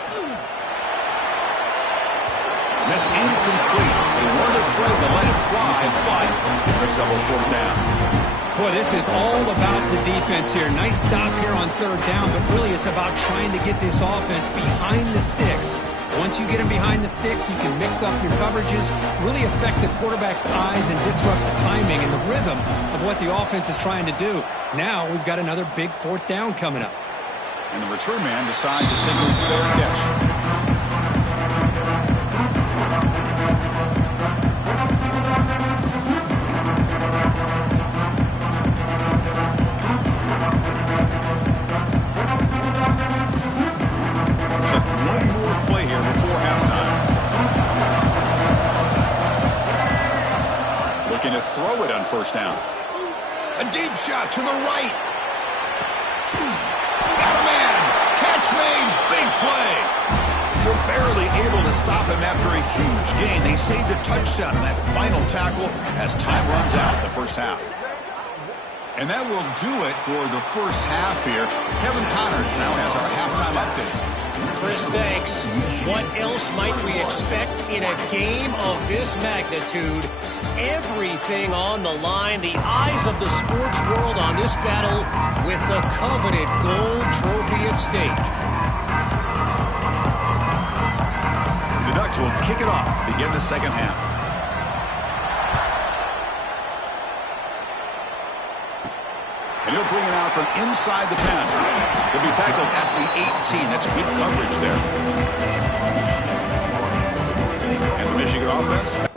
And that's incomplete. They weren't afraid to let it fly, but it brings up a fourth down. Boy, this is all about the defense here. Nice stop here on third down, but really it's about trying to get this offense behind the sticks. Once you get them behind the sticks, you can mix up your coverages, really affect the quarterback's eyes and disrupt the timing and the rhythm of what the offense is trying to do. Now we've got another big fourth down coming up. And the return man decides to signal fair catch. To throw it on first down. A deep shot to the right. Got a man. Catch made. Big play. You're barely able to stop him after a huge gain. They saved a touchdown in that final tackle as time runs out in the first half. And that will do it for the first half here. Kevin Connors now has our halftime update. Chris, thanks. What else might we expect in a game of this magnitude? Everything on the line. The eyes of the sports world on this battle with the coveted gold trophy at stake. The Ducks will kick it off to begin the second half. And he'll bring it out from inside the 10. He'll be tackled at the 18. That's good coverage there. And the Michigan offense.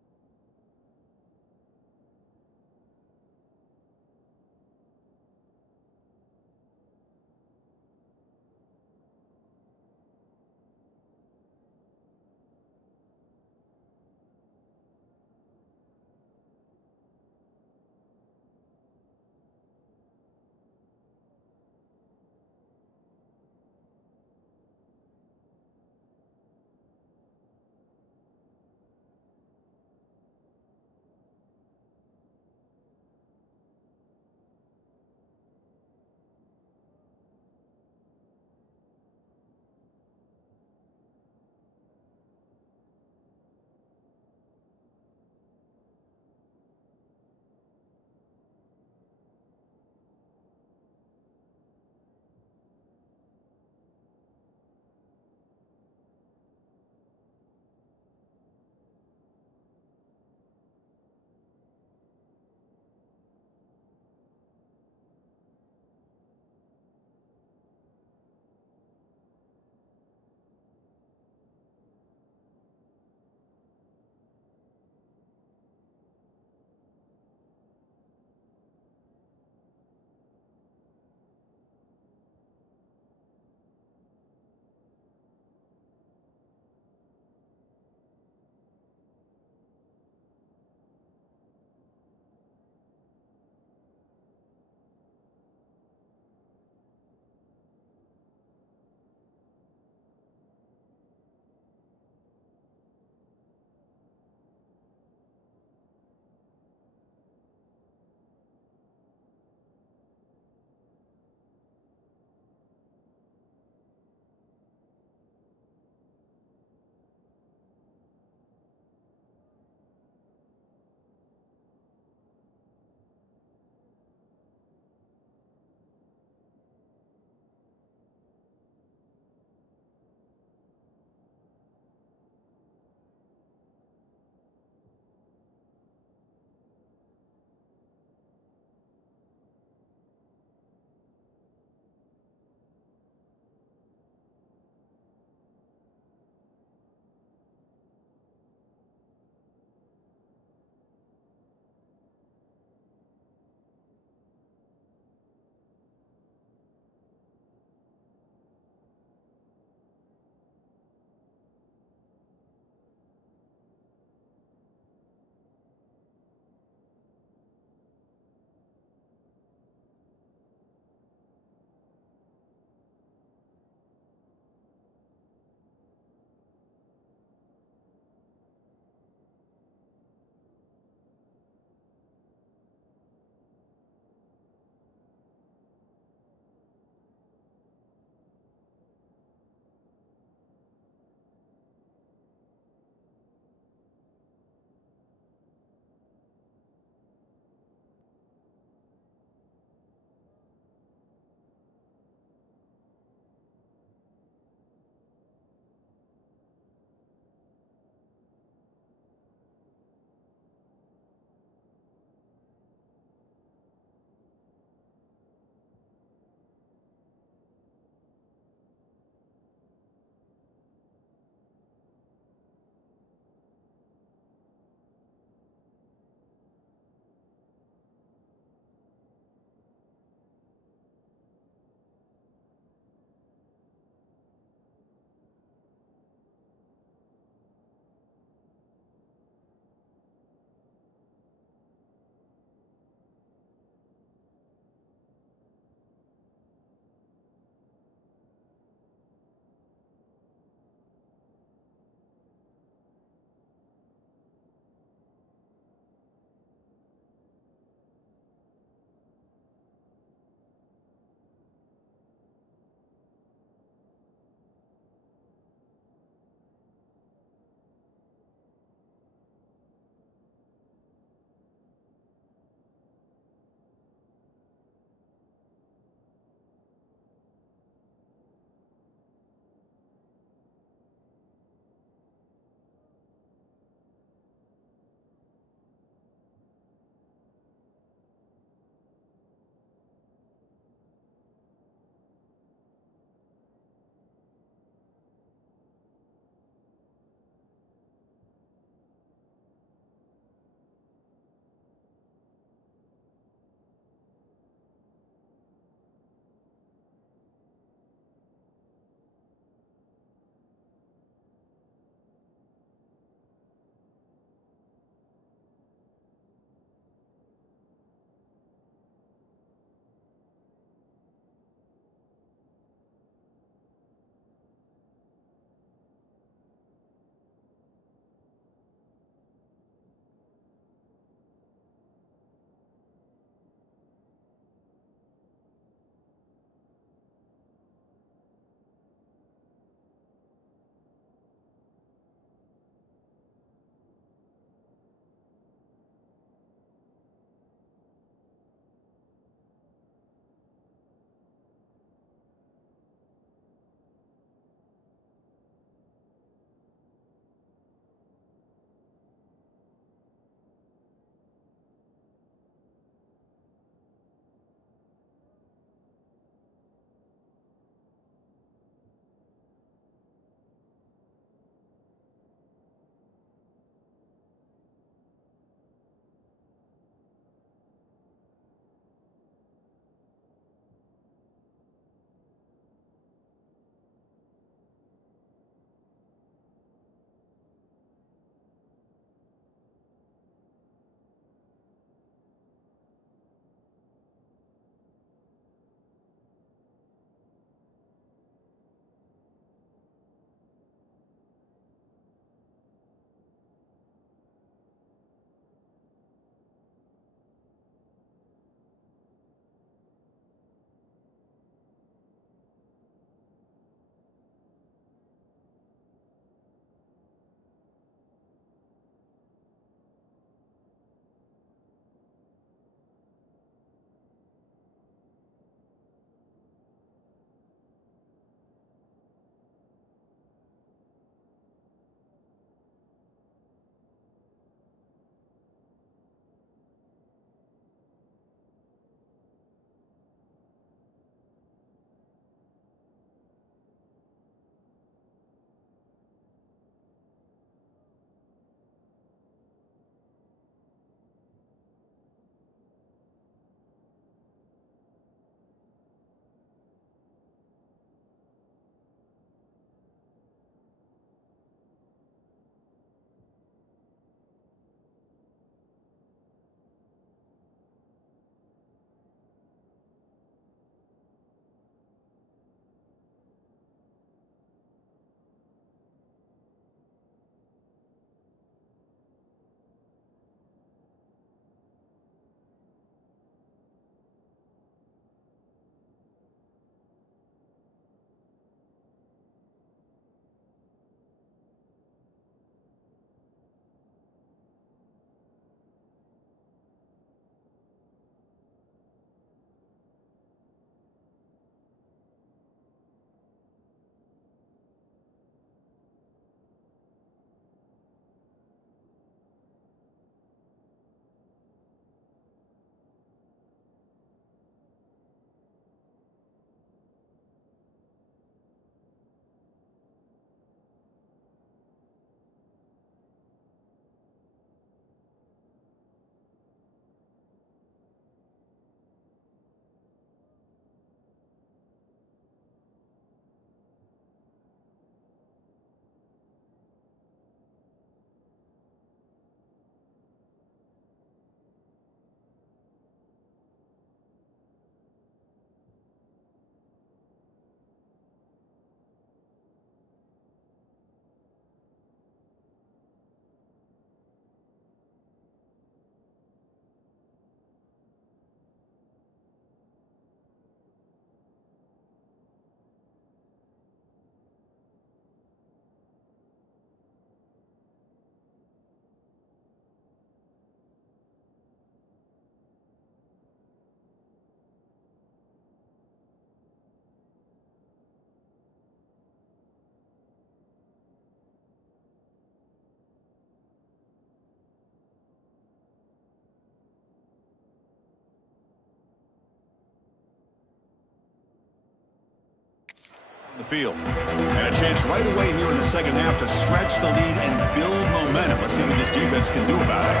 the field. And a chance right away here in the second half to stretch the lead and build momentum. Let's see what this defense can do about it.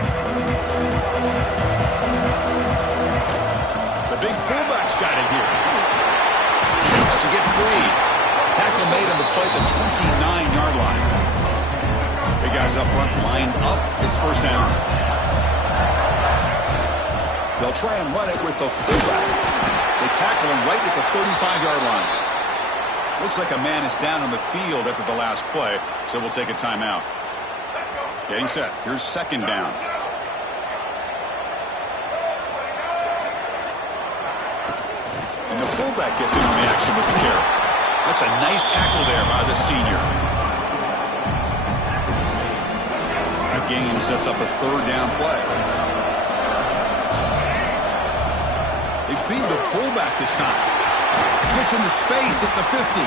The big fullback's got it here. Chance to get free. Tackle made on the play at the 29-yard line. Big guys up front lined up. It's first down. They'll try and run it with the fullback. They tackle him right at the 35-yard line. Looks like a man is down on the field after the last play, so we'll take a timeout. Getting set. Here's second down. And the fullback gets in on the action with the carry. That's a nice tackle there by the senior. That gain sets up a third down play. They feed the fullback this time. Gets into space at the 50.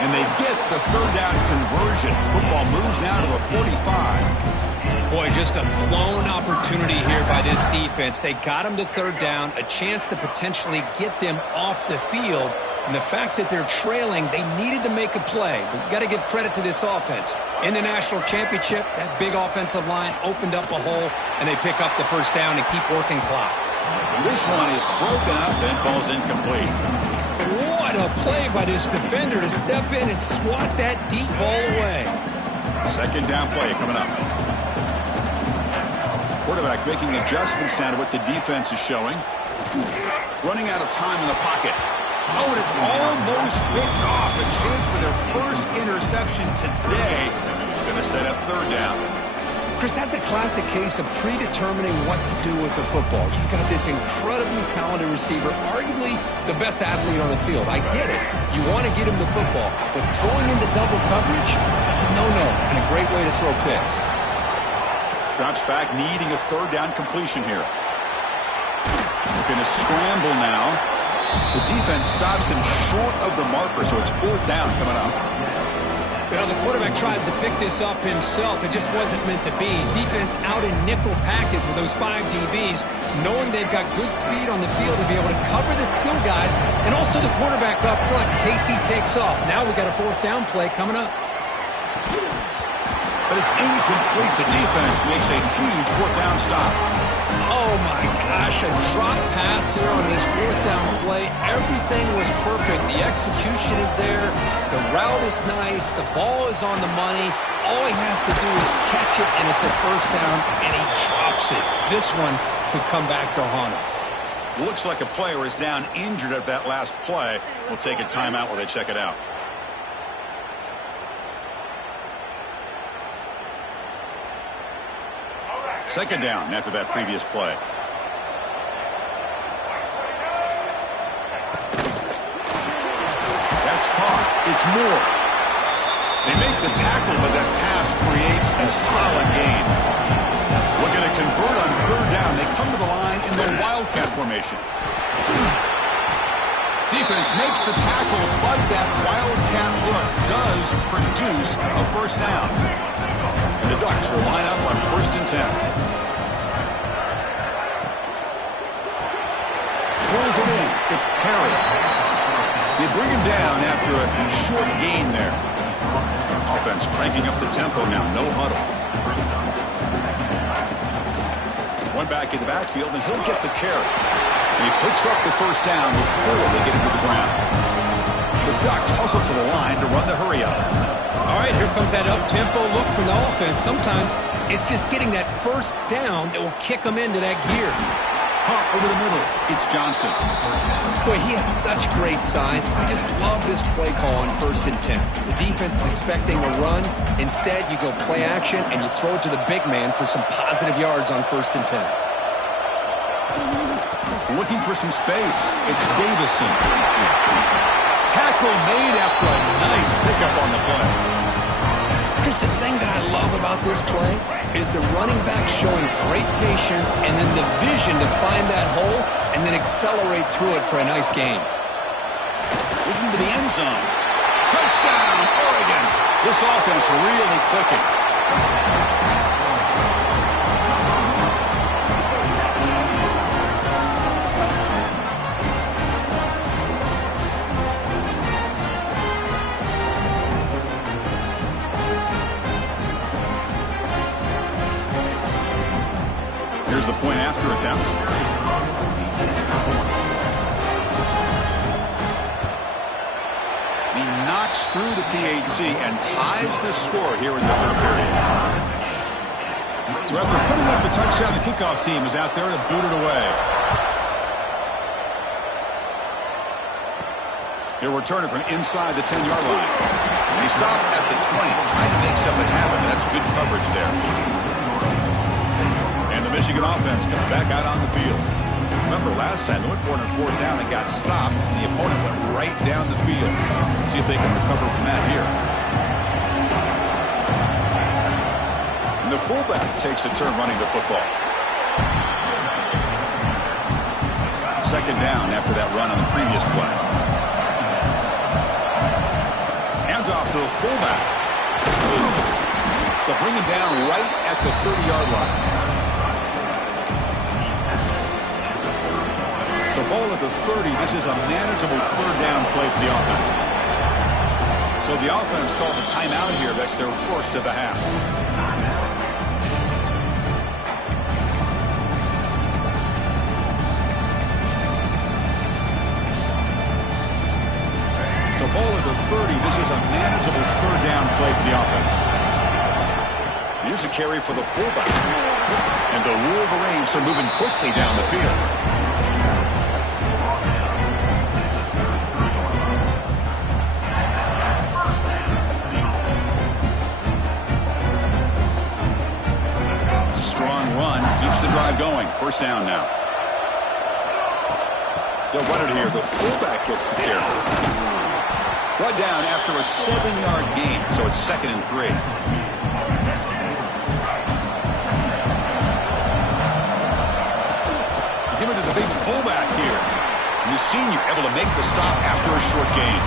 And they get the third down conversion. Football moves now to the 45. Boy, just a blown opportunity here by this defense. They got him to third down, a chance to potentially get them off the field. And the fact that they're trailing, they needed to make a play. But you got to give credit to this offense. In the national championship, that big offensive line opened up a hole, and they pick up the first down and keep working clock. This one is broken up and falls incomplete. What a play by this defender to step in and swat that deep ball away. Second down play coming up. Quarterback making adjustments down to what the defense is showing. Running out of time in the pocket. Oh, and it's almost picked off. A chance for their first interception today. Going to set up third down. Chris, that's a classic case of predetermining what to do with the football. You've got this incredibly talented receiver, arguably the best athlete on the field. I get it. You want to get him the football. But throwing into double coverage, that's a no-no and a great way to throw picks. Drops back, needing a third down completion here. Looking to scramble now. The defense stops him short of the marker, so it's fourth down coming up. You know, the quarterback tries to pick this up himself. It just wasn't meant to be. Defense out in nickel package with those 5 DBs, knowing they've got good speed on the field to be able to cover the skill guys, and also the quarterback up front in case he takes off. Now we got a fourth down play coming up. But it's incomplete. The defense makes a huge fourth down stop. Oh, my gosh, a drop pass here on this fourth down play. Everything was perfect. The execution is there. The route is nice. The ball is on the money. All he has to do is catch it, and it's a first down, and he drops it. This one could come back to haunt him. Looks like a player is down injured at that last play. We'll take a timeout while they check it out. Second down after that previous play. That's caught. It's Moore. They make the tackle, but that pass creates a solid gain. Looking to convert on third down. They come to the line in the Wildcat formation. Defense makes the tackle, but that Wildcat look does produce a first down. And the Ducks will line up on 1st and 10. Throws it in. It's Perry. They bring him down after a short gain there. Offense cranking up the tempo now. No huddle. One back in the backfield, and he'll get the carry. And he picks up the first down before they get him to the ground. The Ducks hustle to the line to run the hurry up. All right, here comes that up-tempo look from the offense. Sometimes it's just getting that first down that will kick them into that gear. Pop over the middle. It's Johnson. Boy, he has such great size. I just love this play call on 1st and 10. The defense is expecting a run. Instead, you go play action, and you throw it to the big man for some positive yards on 1st and 10. Looking for some space. It's Davison. Tackle made after a nice pickup on the play. Here's the thing that I love about this play is the running back showing great patience and then the vision to find that hole and then accelerate through it for a nice gain. Looking to the end zone. Touchdown, Oregon. This offense really clicking. after attempt. He knocks through the PAT and ties the score here in the third period. So after putting up a touchdown, the kickoff team is out there to boot it away. Here we're turning from inside the 10-yard line. They stop at the 20, trying to make something happen. That's good coverage there. And the Michigan offense comes back out on the field. Remember, last time they went for it on fourth down and got stopped. The opponent went right down the field. Let's see if they can recover from that here. And the fullback takes a turn running the football. Second down after that run on the previous play. Hands off to the fullback. They'll bring him down right at the 30-yard line. So ball at the 30. This is a manageable third down play for the offense. So the offense calls a timeout here. That's their first of the half. So ball at the 30. This is a manageable third down play for the offense. Here's a carry for the fullback. And the Wolverines are moving quickly down the field. Keeps the drive going. First down now. They'll run it here. The fullback gets the carry. Brought down after a 7-yard gain, so it's 2nd and 3. Give it to the big fullback here. And the senior able to make the stop after a short gain.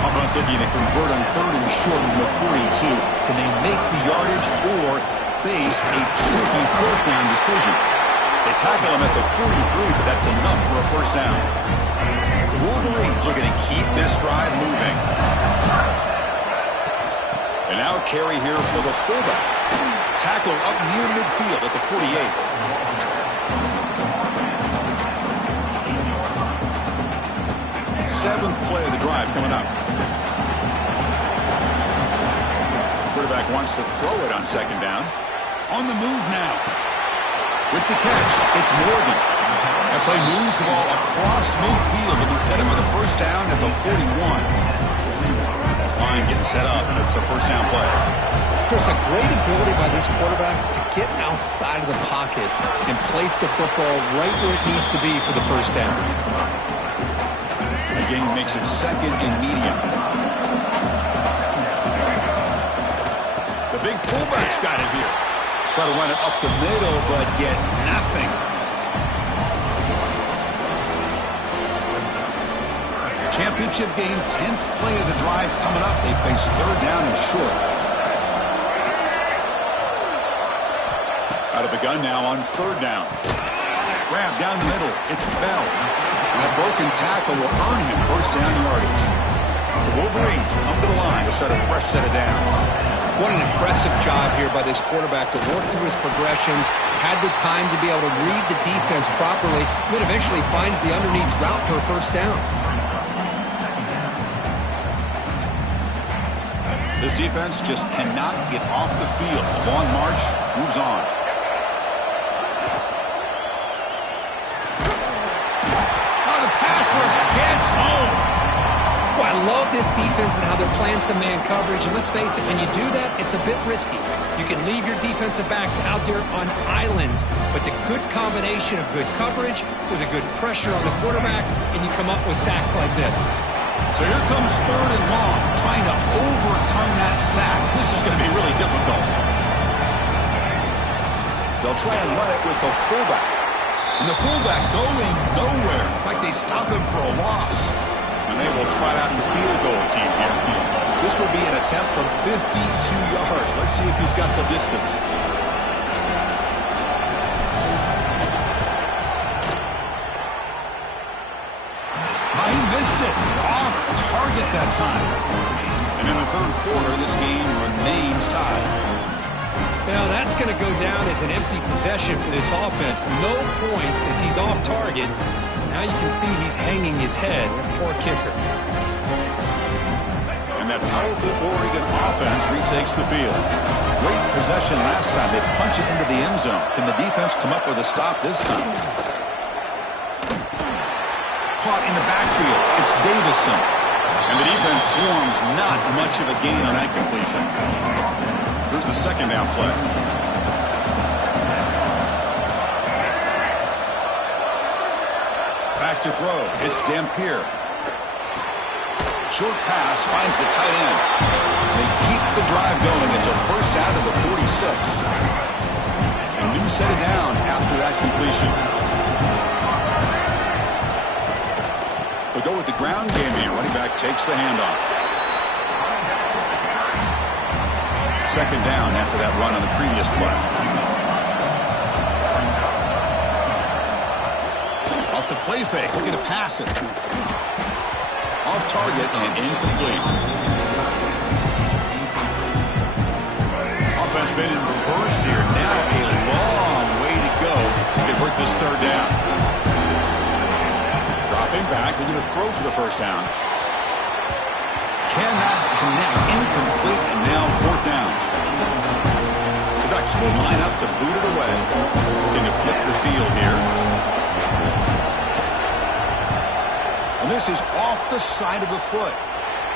Offense looking to convert on 3rd and short from the 42. Can they make the yardage or face a tricky fourth down decision? They tackle him at the 43, but that's enough for a first down. The Wolverines are going to keep this drive moving. And now a carry here for the fullback. Tackle up near midfield at the 48. 7th play of the drive coming up. Quarterback wants to throw it on 2nd down. On the move now. With the catch, it's Morgan. That play moves the ball across midfield and he set it for the first down at the 41. This line getting set up, and it's a first down play. Chris, a great ability by this quarterback to get outside of the pocket and place the football right where it needs to be for the first down. The game makes it 2nd and medium. The big fullback's got it here. Try to run it up the middle, but get nothing. Championship game, 10th play of the drive coming up. They face 3rd down and short. Out of the gun now on 3rd down. Grab down the middle. It's Bell. And that broken tackle will earn him first down yardage. The Wolverines come to the line to start a fresh set of downs. What an impressive job here by this quarterback to work through his progressions, had the time to be able to read the defense properly, and then eventually finds the underneath route for a first down. This defense just cannot get off the field. The long march moves on. Oh, the pass rush gets home. Well, I love this defense and how they're playing some man coverage. And let's face it, when you do that, it's a bit risky. You can leave your defensive backs out there on islands. But the good combination of good coverage with a good pressure on the quarterback, and you come up with sacks like this. So here comes 3rd and long, trying to overcome that sack. This is going to be really difficult. They'll try and run it with the fullback. And the fullback going nowhere. Like they stop him for a loss. And they will try out the field goal team here. This will be an attempt from 52 yards. Let's see if he's got the distance. He missed it. Off target that time. And in the 3rd quarter, this game remains tied. Now that's going to go down as an empty possession for this offense. No points as he's off target. Now you can see he's hanging his head. Poor kicker. And that powerful Oregon offense retakes the field. Great possession last time. They punch it into the end zone. Can the defense come up with a stop this time? Caught in the backfield. It's Davison. And the defense swarms. Not much of a gain on that completion. Here's the second down play. Back to throw. It's Dampier. Short pass finds the tight end. They keep the drive going until first out of the 46. A new set of downs after that completion. They'll go with the ground game here. Running back takes the handoff. Second down after that run on the previous play. Off the play fake. Looking to pass it. Off target and incomplete. Offense been in reverse here. Now a long way to go to convert this third down. Dropping back. Looking to throw for the first down. Cannot connect. Incomplete, and now fourth down. Production will line up to boot it away. Looking to flip the field here. And this is off the side of the foot.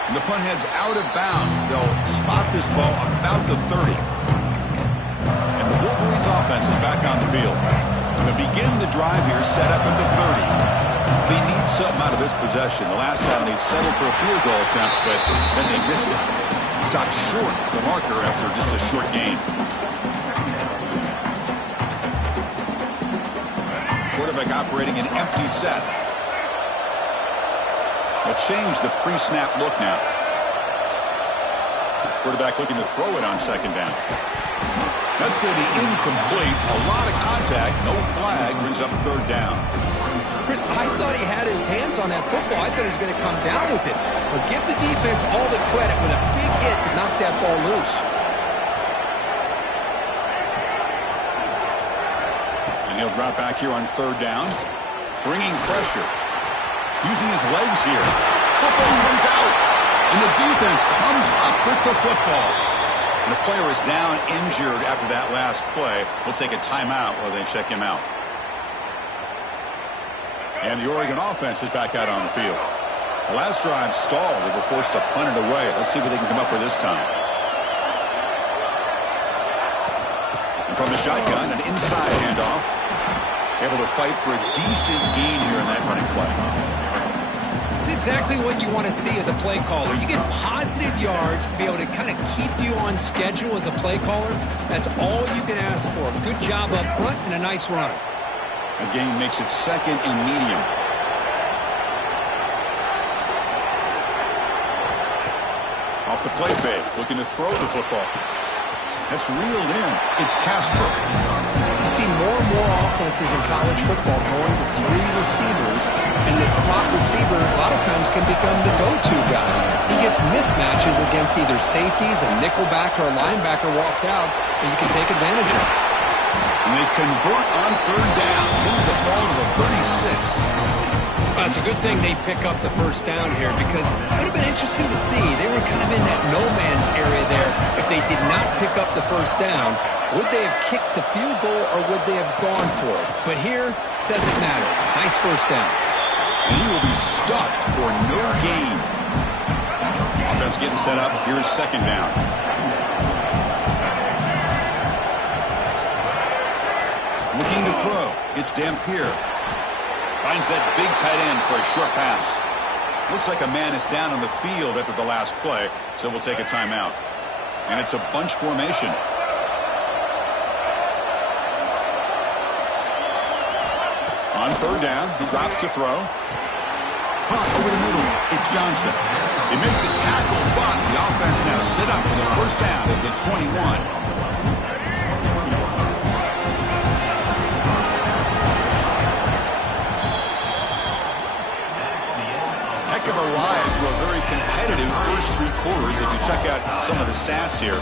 And the punt heads out of bounds. They'll spot this ball about the 30. And the Wolverines offense is back on the field. They'll begin the drive here, set up at the 30. They need something out of this possession. The last time they settled for a field goal attempt, but then they missed it. Stopped short the marker after just a short gain. Quarterback operating an empty set. They'll change the pre-snap look now. Quarterback looking to throw it on second down. That's going to be incomplete. A lot of contact. No flag. Brings up third down. Chris, I thought he had his hands on that football. I thought he was going to come down with it. But give the defense all the credit with a big hit to knock that ball loose. And he'll drop back here on third down. Bringing pressure. Using his legs here. Football comes out. And the defense comes up with the football. And the player is down injured after that last play. We'll take a timeout while they check him out. And the Oregon offense is back out on the field. The last drive stalled. They were forced to punt it away. Let's see what they can come up with this time. And from the shotgun, an inside handoff. Able to fight for a decent gain here in that running play. It's exactly what you want to see as a play caller. You get positive yards to be able to kind of keep you on schedule as a play caller. That's all you can ask for. Good job up front and a nice run. The gain makes it second and medium. Off the play fake, looking to throw the football. That's reeled in. It's Casper. You see more and more offenses in college football going to three receivers, and the slot receiver a lot of times can become the go-to guy. He gets mismatches against either safeties, a nickelbacker, or a linebacker walked out, and you can take advantage of it. And they convert on third down. Move the ball to the 36. Well, it's a good thing they pick up the first down here because it would have been interesting to see. They were kind of in that no-man's area there. If they did not pick up the first down, would they have kicked the field goal or would they have gone for it? But here, doesn't matter. Nice first down. And he will be stuffed for no gain. Offense getting set up. Here's second down. Looking to throw. It's Dampier. Finds that big tight end for a short pass. Looks like a man is down on the field after the last play, so we'll take a timeout. And it's a bunch formation. On third down, he drops to throw. Caught over the middle. It's Johnson. They make the tackle, but the offense now set up for the first down at the 21. Of a ride through a very competitive first three quarters if you check out some of the stats here.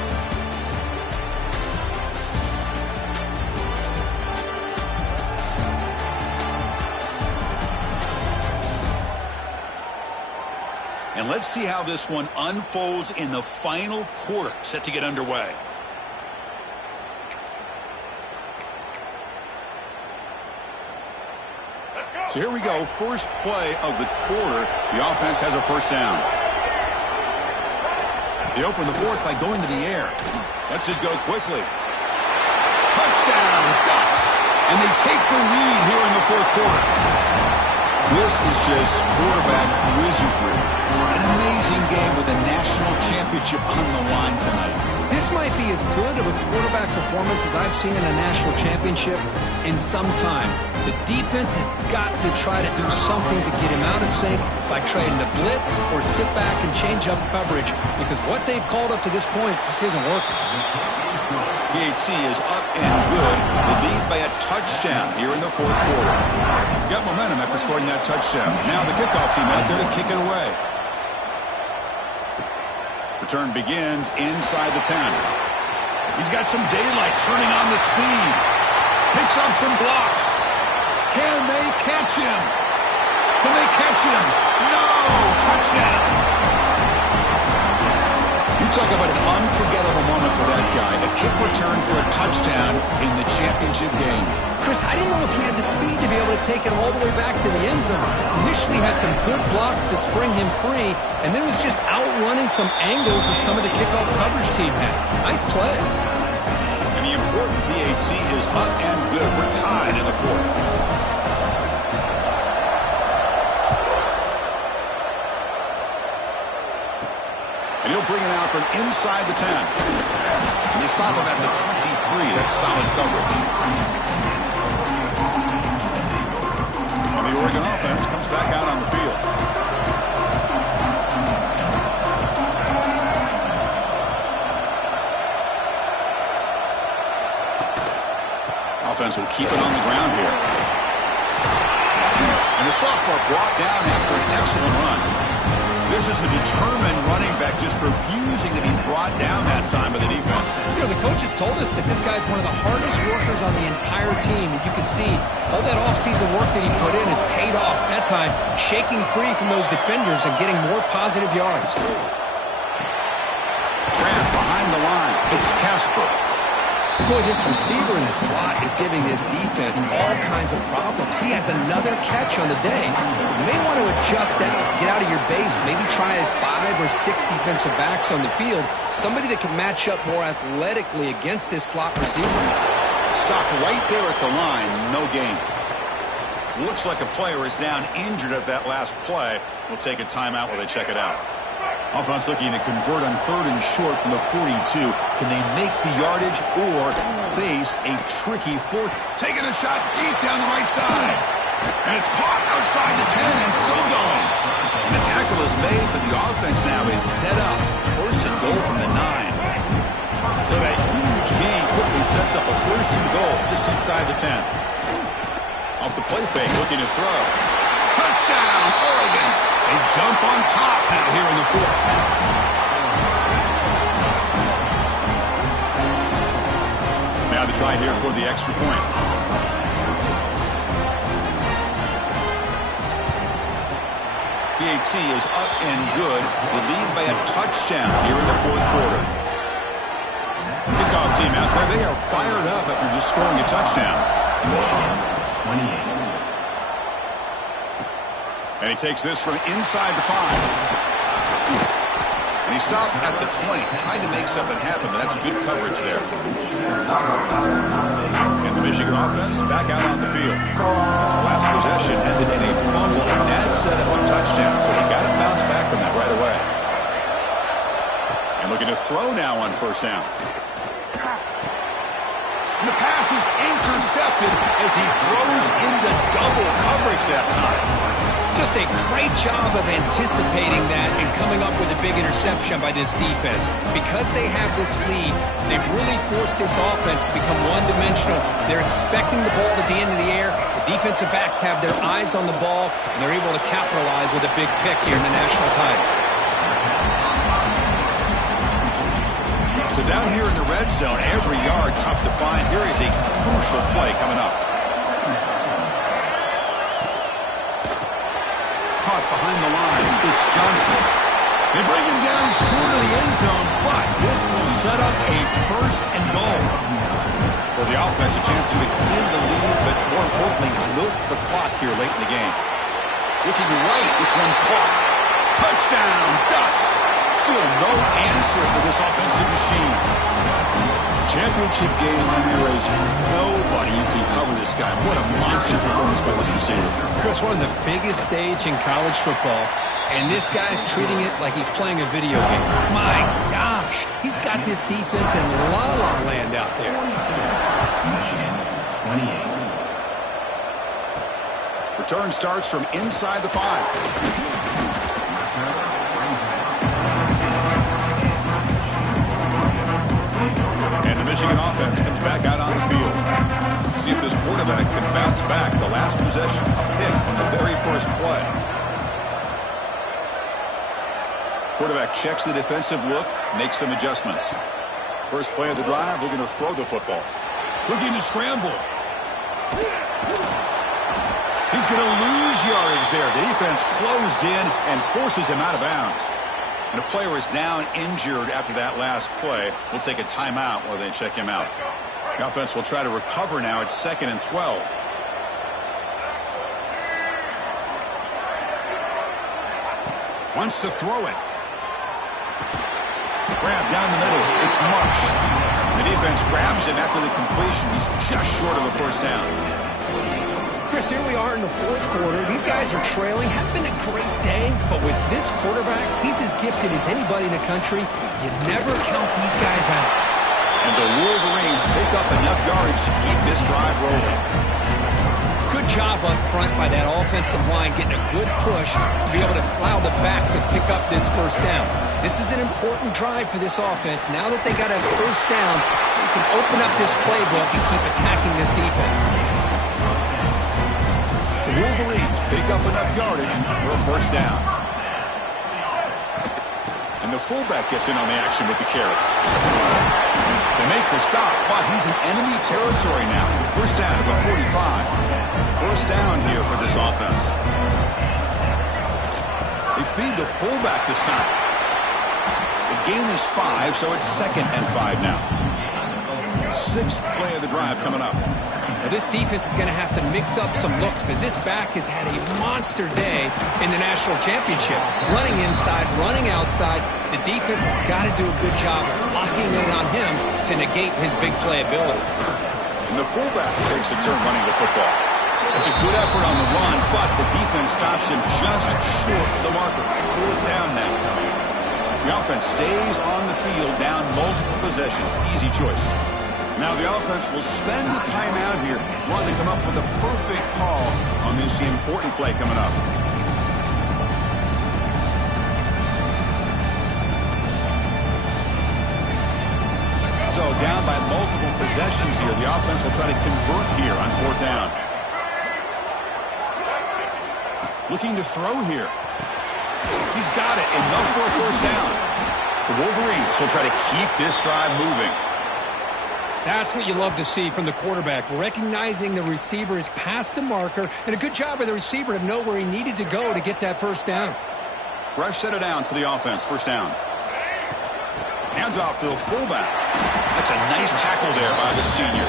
And let's see how this one unfolds in the final quarter, set to get underway. So here we go, first play of the quarter. The offense has a first down. They open the fourth by going to the air. Lets it go quickly. Touchdown, Ducks! And they take the lead here in the fourth quarter. This is just quarterback wizardry. An amazing game with a national championship on the line tonight. This might be as good of a quarterback performance as I've seen in a national championship in some time. The defense has got to try to do something to get him out of sync by trying to blitz or sit back and change up coverage, because what they've called up to this point just isn't working. PAT is up and good. The lead by a touchdown here in the fourth quarter. Got momentum after scoring that touchdown. Now the kickoff team out there to kick it away. Return begins inside the 10. He's got some daylight, turning on the speed. Picks up some blocks. Can they catch him? Can they catch him? No! Touchdown! You talk about an unforgettable moment for that guy. A kick return for a touchdown in the championship game. Chris, I didn't know if he had the speed to be able to take it all the way back to the end zone. Initially had some good blocks to spring him free, and then was just outrunning some angles that some of the kickoff coverage team had. Nice play. And the important PAT is up and good. We're tied in the fourth. And he'll bring it out from inside the 10. And they stop him at the 23. That's solid coverage. And the Oregon offense comes back out on the field. Offense will keep it on the ground here. And the sophomore brought down after an excellent run. This is a determined running back just refusing to be brought down that time by the defense. You know, the coaches told us that this guy's one of the hardest workers on the entire team. And you can see all that offseason work that he put in has paid off. That time, shaking free from those defenders and getting more positive yards. Grant behind the line. It's Casper. Boy, this receiver in the slot is giving his defense all kinds of problems. He has another catch on the day. You may want to adjust that, get out of your base, maybe try 5 or 6 defensive backs on the field, somebody that can match up more athletically against this slot receiver. Stopped right there at the line, no gain. Looks like a player is down injured at that last play. We'll take a timeout while they check it out. Offense looking to convert on 3rd and short from the 42. Can they make the yardage or face a tricky 4th? Taking a shot deep down the right side. And it's caught outside the 10 and still going. And the tackle is made, but the offense now is set up. 1st and goal from the 9. So that huge gain quickly sets up a 1st and goal just inside the 10. Off the play fake, looking to throw. Touchdown, Oregon! They jump on top now here in the 4th. Now the try here for the extra point. PAT is up and good. The lead by a touchdown here in the 4th quarter. Kickoff team out there. They are fired up after just scoring a touchdown. 28. And he takes this from inside the 5. And he stopped at the 20, trying to make something happen, but that's good coverage there. And the Michigan offense back out on the field. Last possession ended in a fumble, and that set up a touchdown, so they got to bounce back from that right away. And looking to throw now on 1st down. And the pass is intercepted as he throws into double coverage that time. Just a great job of anticipating that and coming up with a big interception by this defense. Because they have this lead, they've really forced this offense to become one-dimensional. They're expecting the ball to be into the air. The defensive backs have their eyes on the ball, and they're able to capitalize with a big pick here in the national title. So down here in the red zone, every yard tough to find. Here is a crucial play coming up. Caught behind the line. It's Johnson. They bring him down short of the end zone, but this will set up a first and goal. For the offense, a chance to extend the lead, but more importantly, milk the clock here late in the game. Looking right, this one caught. Touchdown, Ducks. Still no answer for this offensive machine. Championship game, and there is nobody who can cover this guy. What a monster performance by this receiver. Chris, one of the biggest stage in college football, and this guy's treating it like he's playing a video game. My gosh, he's got this defense in la-la land out there. Return starts from inside the 5. And the Michigan offense comes back out on the field. See if this quarterback can bounce back. The last possession, a pick on the very first play. Quarterback checks the defensive look, makes some adjustments. First play of the drive, they're going to throw the football. Looking to scramble. He's going to lose yardage there. The defense closed in and forces him out of bounds. And a player is down injured after that last play. We'll take a timeout while they check him out. The offense will try to recover now. It's 2nd and 12. Wants to throw it. Grab down the middle. It's Marsh. The defense grabs him after the completion. He's just short of a first down. Chris, here we are in the 4th quarter. These guys are trailing. Have been a great day, but with this quarterback, he's as gifted as anybody in the country. You never count these guys out. And the Wolverines pick up enough yardage to keep this drive rolling. Good job up front by that offensive line, getting a good push to be able to allow the back to pick up this first down. This is an important drive for this offense. Now that they got a first down, they can open up this playbook and keep attacking this defense. The Wolverines pick up enough yardage for a first down. And the fullback gets in on the action with the carry. They make the stop, but he's in enemy territory now. First down at the 45. First down here for this offense. They feed the fullback this time. The gain is 5, so it's 2nd and 5 now. 6th play of the drive coming up. Now this defense is going to have to mix up some looks because this back has had a monster day in the national championship. Running inside, running outside. The defense has got to do a good job of locking in on him to negate his big play ability. And the fullback takes a turn running the football. It's a good effort on the run, but the defense stops him just short of the marker. 4th down now. The offense stays on the field, down multiple possessions. Easy choice. Now the offense will spend the timeout here, wanting to come up with a perfect call on this important play coming up. So down by multiple possessions here. The offense will try to convert here on 4th down. Looking to throw here. He's got it. Enough for a first down. The Wolverines will try to keep this drive moving. That's what you love to see from the quarterback, recognizing the receiver is past the marker, and a good job by the receiver to know where he needed to go to get that first down. Fresh set of downs for the offense. First down. Hands off to the fullback. That's a nice tackle there by the senior.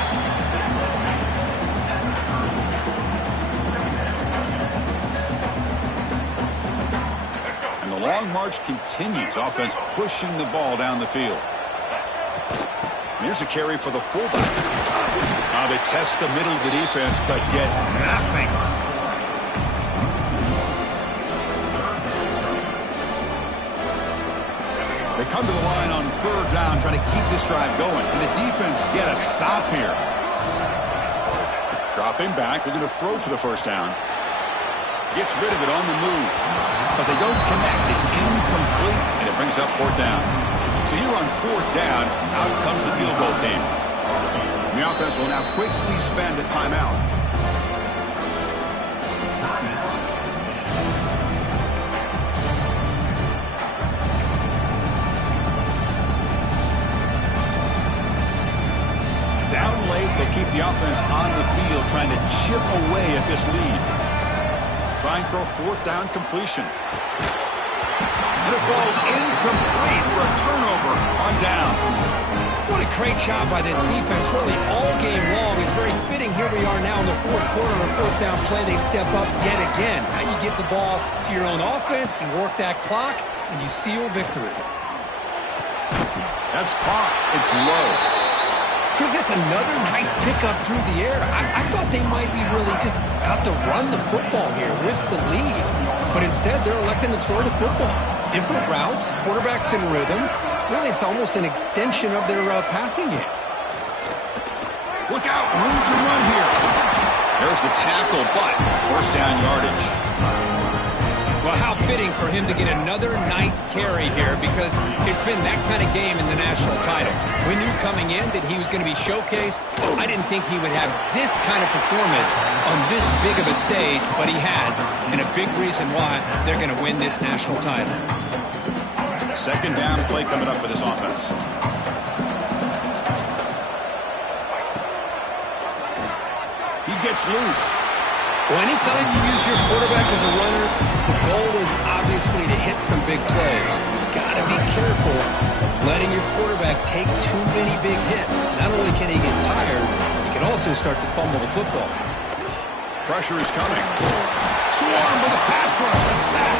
And the long march continues. Offense pushing the ball down the field. Here's a carry for the fullback. They test the middle of the defense, but get nothing. They come to the line on 3rd down, trying to keep this drive going. And the defense get a stop here. Dropping back, they're going to throw for the first down. Gets rid of it on the move. But they don't connect. It's incomplete, and it brings up 4th down. So here on 4th down, out comes the field goal team. The offense will now quickly spend a timeout. Down late, they keep the offense on the field, trying to chip away at this lead. Trying for a 4th down completion. And a falls incomplete for a turnover on downs. What a great job by this defense, really all game long. It's very fitting. Here we are now in the fourth quarter of a fourth down play. They step up yet again. Now you get the ball to your own offense, you work that clock, and you seal victory. That's caught. It's low. Chris, that's another nice pickup through the air. I thought they might be really just out to run the football here with the lead. But instead, they're electing to throw the football. Different routes, quarterback's in rhythm. Really, it's almost an extension of their passing game. Look out, room to run here. There's the tackle, but first down yardage. Well, how fitting for him to get another nice carry here, because it's been that kind of game in the national title. We knew coming in that he was going to be showcased. I didn't think he would have this kind of performance on this big of a stage, but he has, and a big reason why they're going to win this national title. Second down play coming up for this offense. He gets loose. Well, anytime you use your quarterback as a runner, the goal is obviously to hit some big plays. You've got to be careful of letting your quarterback take too many big hits. Not only can he get tired, he can also start to fumble the football. Pressure is coming. Swarm with a pass rush, a sack.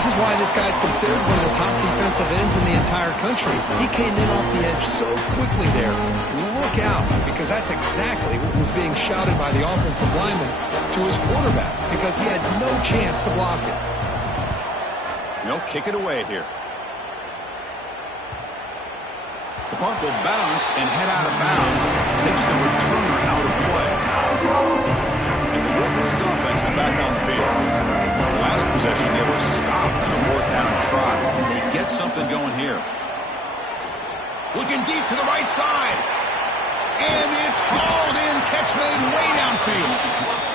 This is why this guy's considered one of the top defensive ends in the entire country. He came in off the edge so quickly there. Look out, because that's exactly what was being shouted by the offensive lineman to his quarterback, because he had no chance to block it. They'll kick it away here. The punt will bounce and head out of bounds. Takes the returner out of play. And the Wolverines offense is back on the field. Last possession, they were stopped on a fourth down try. Can they get something going here? Looking deep to the right side. And it's hauled in. Catch made way downfield.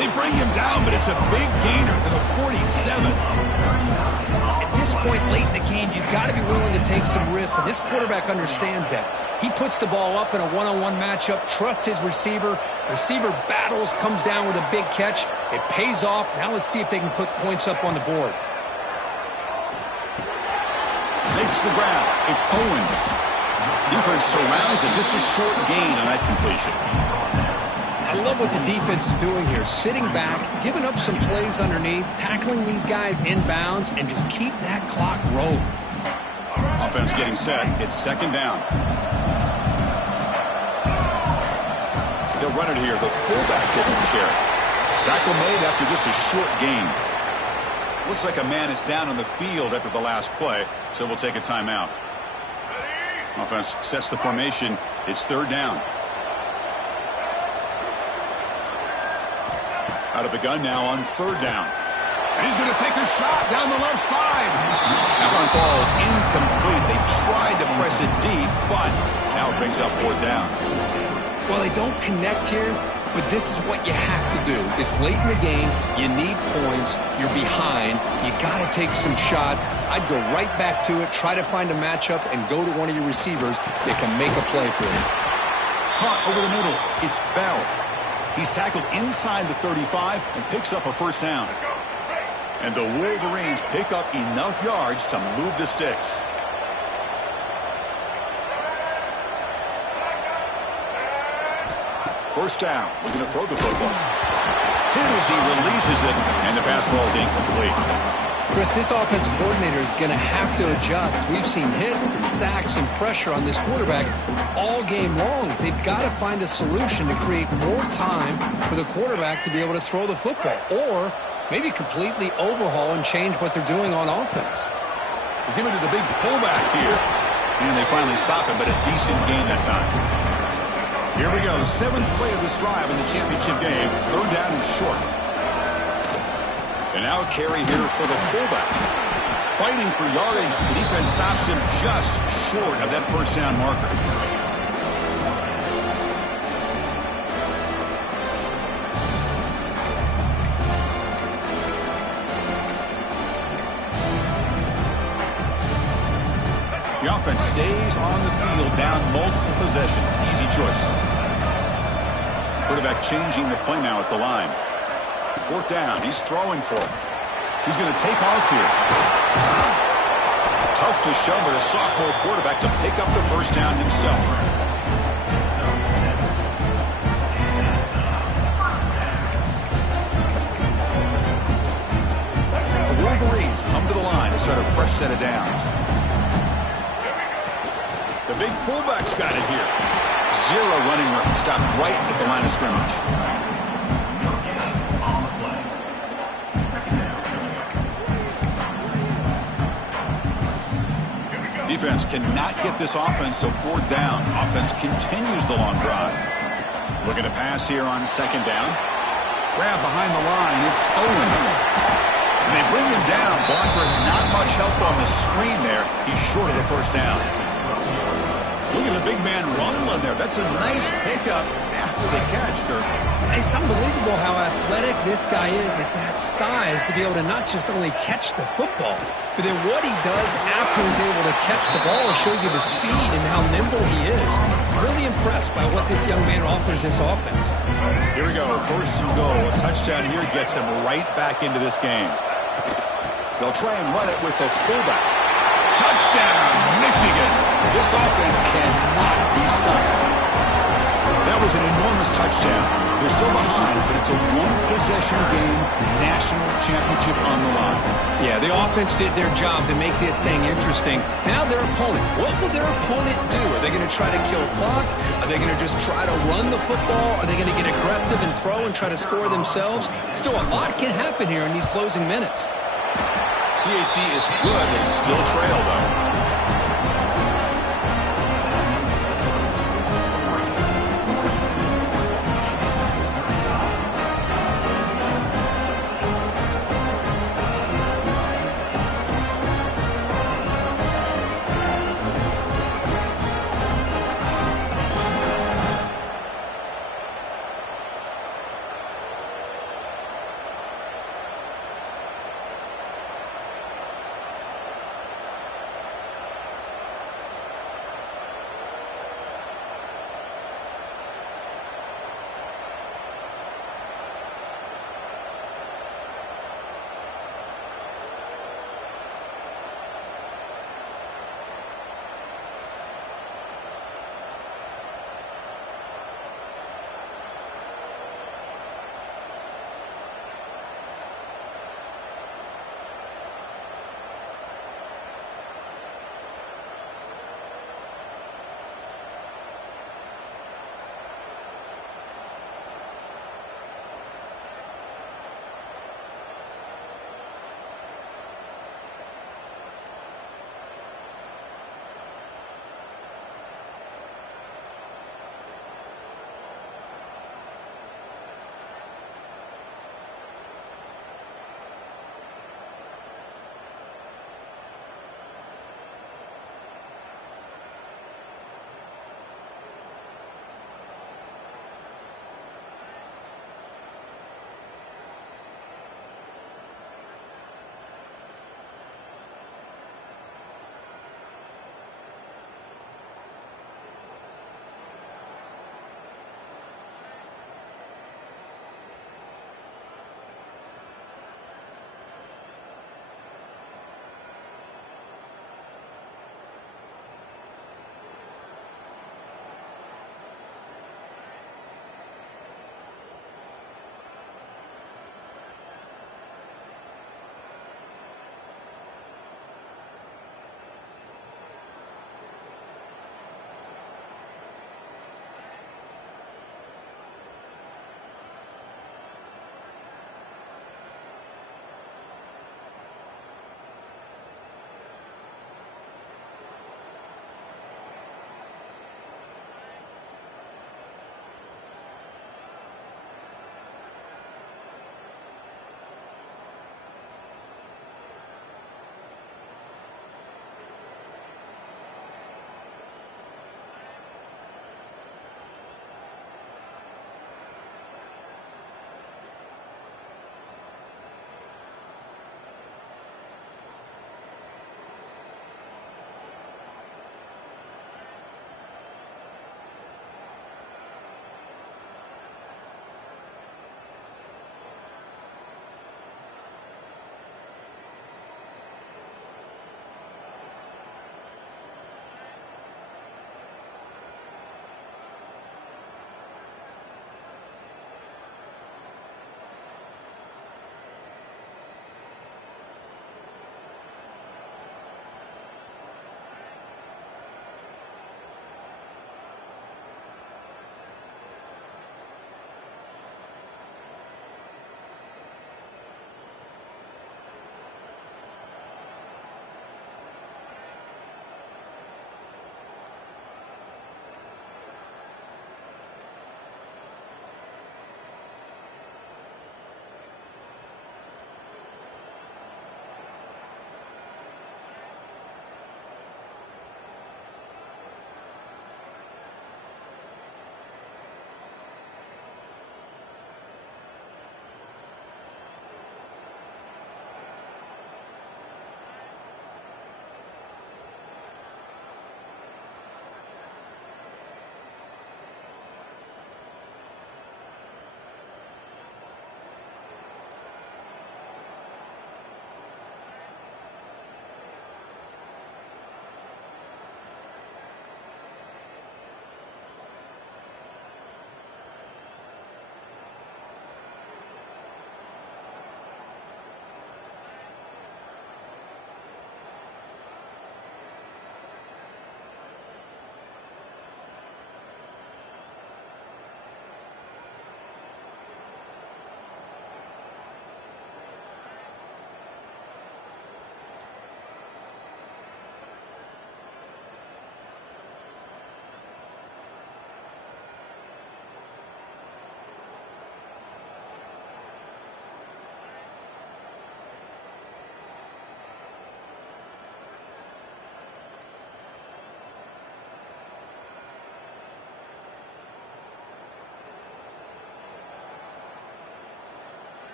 They bring him down, but it's a big gainer to the 47. At this point late in the game, you've got to be willing to take some risks, and this quarterback understands that. He puts the ball up in a one-on-one matchup, trusts his receiver. Receiver battles, comes down with a big catch. It pays off. Now let's see if they can put points up on the board. Makes the grab. It's Owens. Defense surrounds him. Just a short gain on that completion. I love what the defense is doing here. Sitting back, giving up some plays underneath, tackling these guys inbounds, and just keep that clock rolling. Offense getting set. It's second down. They'll run it here. The fullback gets the carry. Tackle made after just a short gain. Looks like a man is down on the field after the last play, so we'll take a timeout. Offense sets the formation. It's third down. Out of the gun now on third down. And he's going to take a shot down the left side. That one falls incomplete. They tried to press it deep, but now it brings up fourth down. Well, they don't connect here, but this is what you have to do. It's late in the game. You need points. You're behind. You got to take some shots. I'd go right back to it, try to find a matchup, and go to one of your receivers that can make a play for you. Caught over the middle. It's Bell. He's tackled inside the 35 and picks up a first down. And the Wolverines pick up enough yards to move the sticks. First down. We're going to throw the football. Hit as he releases it, and the pass ball is incomplete. Chris, this offensive coordinator is going to have to adjust. We've seen hits and sacks and pressure on this quarterback all game long. They've got to find a solution to create more time for the quarterback to be able to throw the football, or maybe completely overhaul and change what they're doing on offense. We'll give it to the big fullback here. And they finally stop him, but a decent gain that time. Here we go. Seventh play of this drive in the championship game. Third down and short. And now a carry here for the fullback. Fighting for yardage, but the defense stops him just short of that first down marker. The offense stays on the field, down multiple possessions. Easy choice. Quarterback changing the play now at the line. Fourth down. He's throwing for it. He's going to take off here. enough to show, but a sophomore quarterback to pick up the first down himself. The Wolverines come to the line to start a fresh set of downs. The big fullback's got it here. Zero running room. Stopped right at the line of scrimmage. Defense cannot get this offense to fourth down. Offense continues the long drive. Looking to pass here on second down. Grab behind the line. It's Owens. And they bring him down. Blockers not much help on the screen there. He's short of the first down. Look at the big man rumbling there. That's a nice pickup after the catch, Kirk. It's unbelievable how athletic this guy is at that size to be able to not just only catch the football, but then what he does after he's able to catch the ball shows you the speed and how nimble he is. Really impressed by what this young man offers this offense. Here we go. First and goal. A touchdown here gets him right back into this game. They'll try and run it with the fullback. Touchdown, Michigan. This offense cannot be stopped. That was an enormous touchdown. They're still behind, but it's a one-possession game, national championship on the line. Yeah, the offense did their job to make this thing interesting. Now their opponent. What will their opponent do? Are they going to try to kill clock? Are they going to just try to run the football? Are they going to get aggressive and throw and try to score themselves? Still, a lot can happen here in these closing minutes. PHC is good. They still trail, though.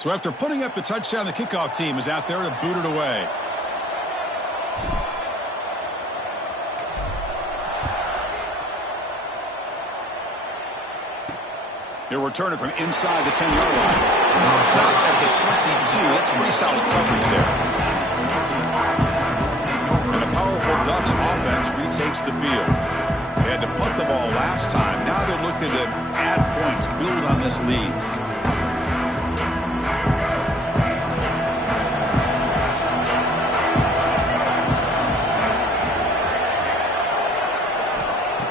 So after putting up the touchdown, the kickoff team is out there to boot it away. He'll return it from inside the 10-yard line. Stop at the 22. That's pretty solid coverage there. And the powerful Ducks offense retakes the field. They had to punt the ball last time. Now they're looking to add points, build on this lead.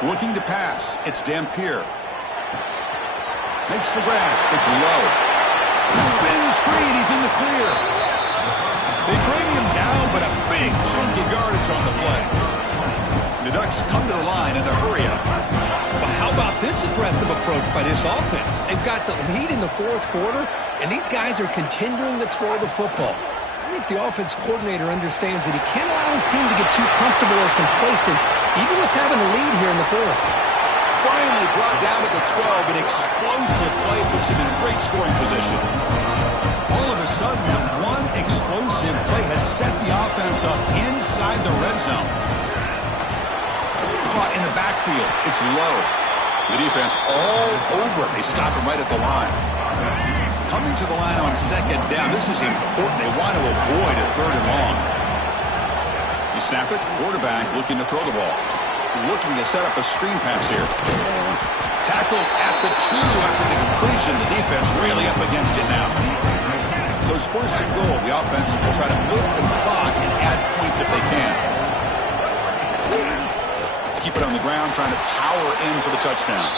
Looking to pass. It's Dampier. Makes the grab. It's low. He spins free, and he's in the clear. They bring him down, but a big chunky yardage on the play. The Ducks come to the line in the hurry up. Well, how about this aggressive approach by this offense? They've got the lead in the fourth quarter, and these guys are continuing to throw the football. I think the offense coordinator understands that he can't allow his team to get too comfortable or complacent, even with having a lead here in the fourth. Finally brought down at the 12. An explosive play puts him in great scoring position. All of a sudden, that one explosive play has set the offense up inside the red zone. Caught in the backfield. It's low. The defense all over. They stop him right at the line. Coming to the line on second down. This is important. They want to avoid a third and long. You snap it. Quarterback looking to throw the ball. Looking to set up a screen pass here. Tackled at the 2 after the completion. The defense really up against it now. So it's first and goal. The offense will try to milk the clock and add points if they can. Keep it on the ground, trying to power in for the touchdown.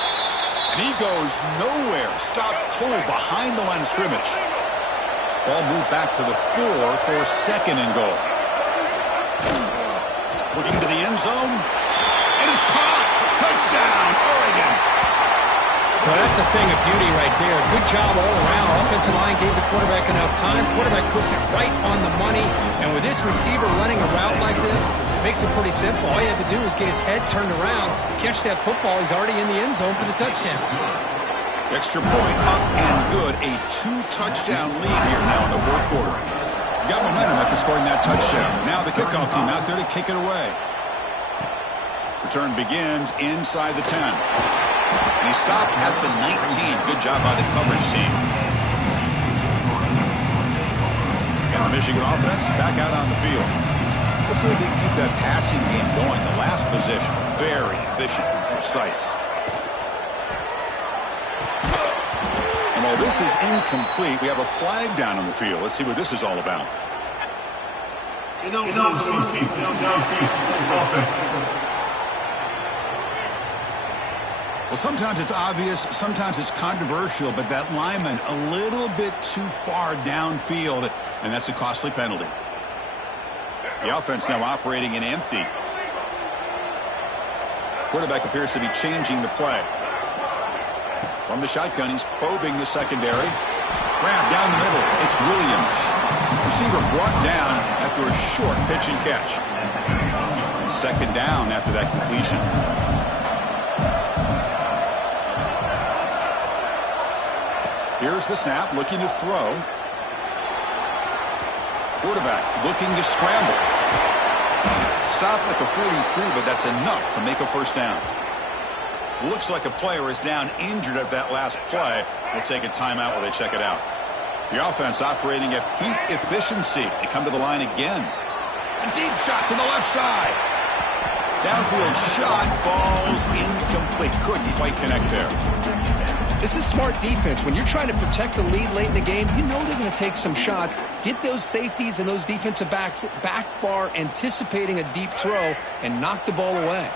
And he goes nowhere. Stop cold behind the line of scrimmage. Ball moved back to the 4 for second and goal. Looking to the end zone. And it's caught. Touchdown, Oregon. Well, that's a thing of beauty right there. Good job all around. Offensive line gave the quarterback enough time. Quarterback puts it right on the money. And with this receiver running a route like this, makes it pretty simple. All you have to do is get his head turned around, catch that football. He's already in the end zone for the touchdown. Extra point up and good. A 2-touchdown lead here now in the fourth quarter. Got momentum after scoring that touchdown. Now the kickoff team out there to kick it away. Return begins inside the 10. And he stopped at the 19. Good job by the coverage team. And the Michigan offense back out on the field. Let's see if they can keep that passing game going. The last possession, very efficient and precise. And while this is incomplete, we have a flag down on the field. Let's see what this is all about. Well, sometimes it's obvious, sometimes it's controversial, but that lineman a little bit too far downfield, and that's a costly penalty. The offense now operating in empty. Quarterback appears to be changing the play. From the shotgun, he's probing the secondary. Grab down the middle. It's Williams. Receiver brought down after a short pitch and catch. it's second down after that completion. Here's the snap, looking to throw. Quarterback looking to scramble. Stopped at the 43, but that's enough to make a first down. Looks like a player is down injured at that last play. We'll take a timeout while they check it out. The offense operating at peak efficiency. They come to the line again. A deep shot to the left side. Downfield shot falls incomplete. Couldn't quite connect there. This is smart defense. When you're trying to protect the lead late in the game, you know they're going to take some shots. Get those safeties and those defensive backs back far, anticipating a deep throw, and knock the ball away.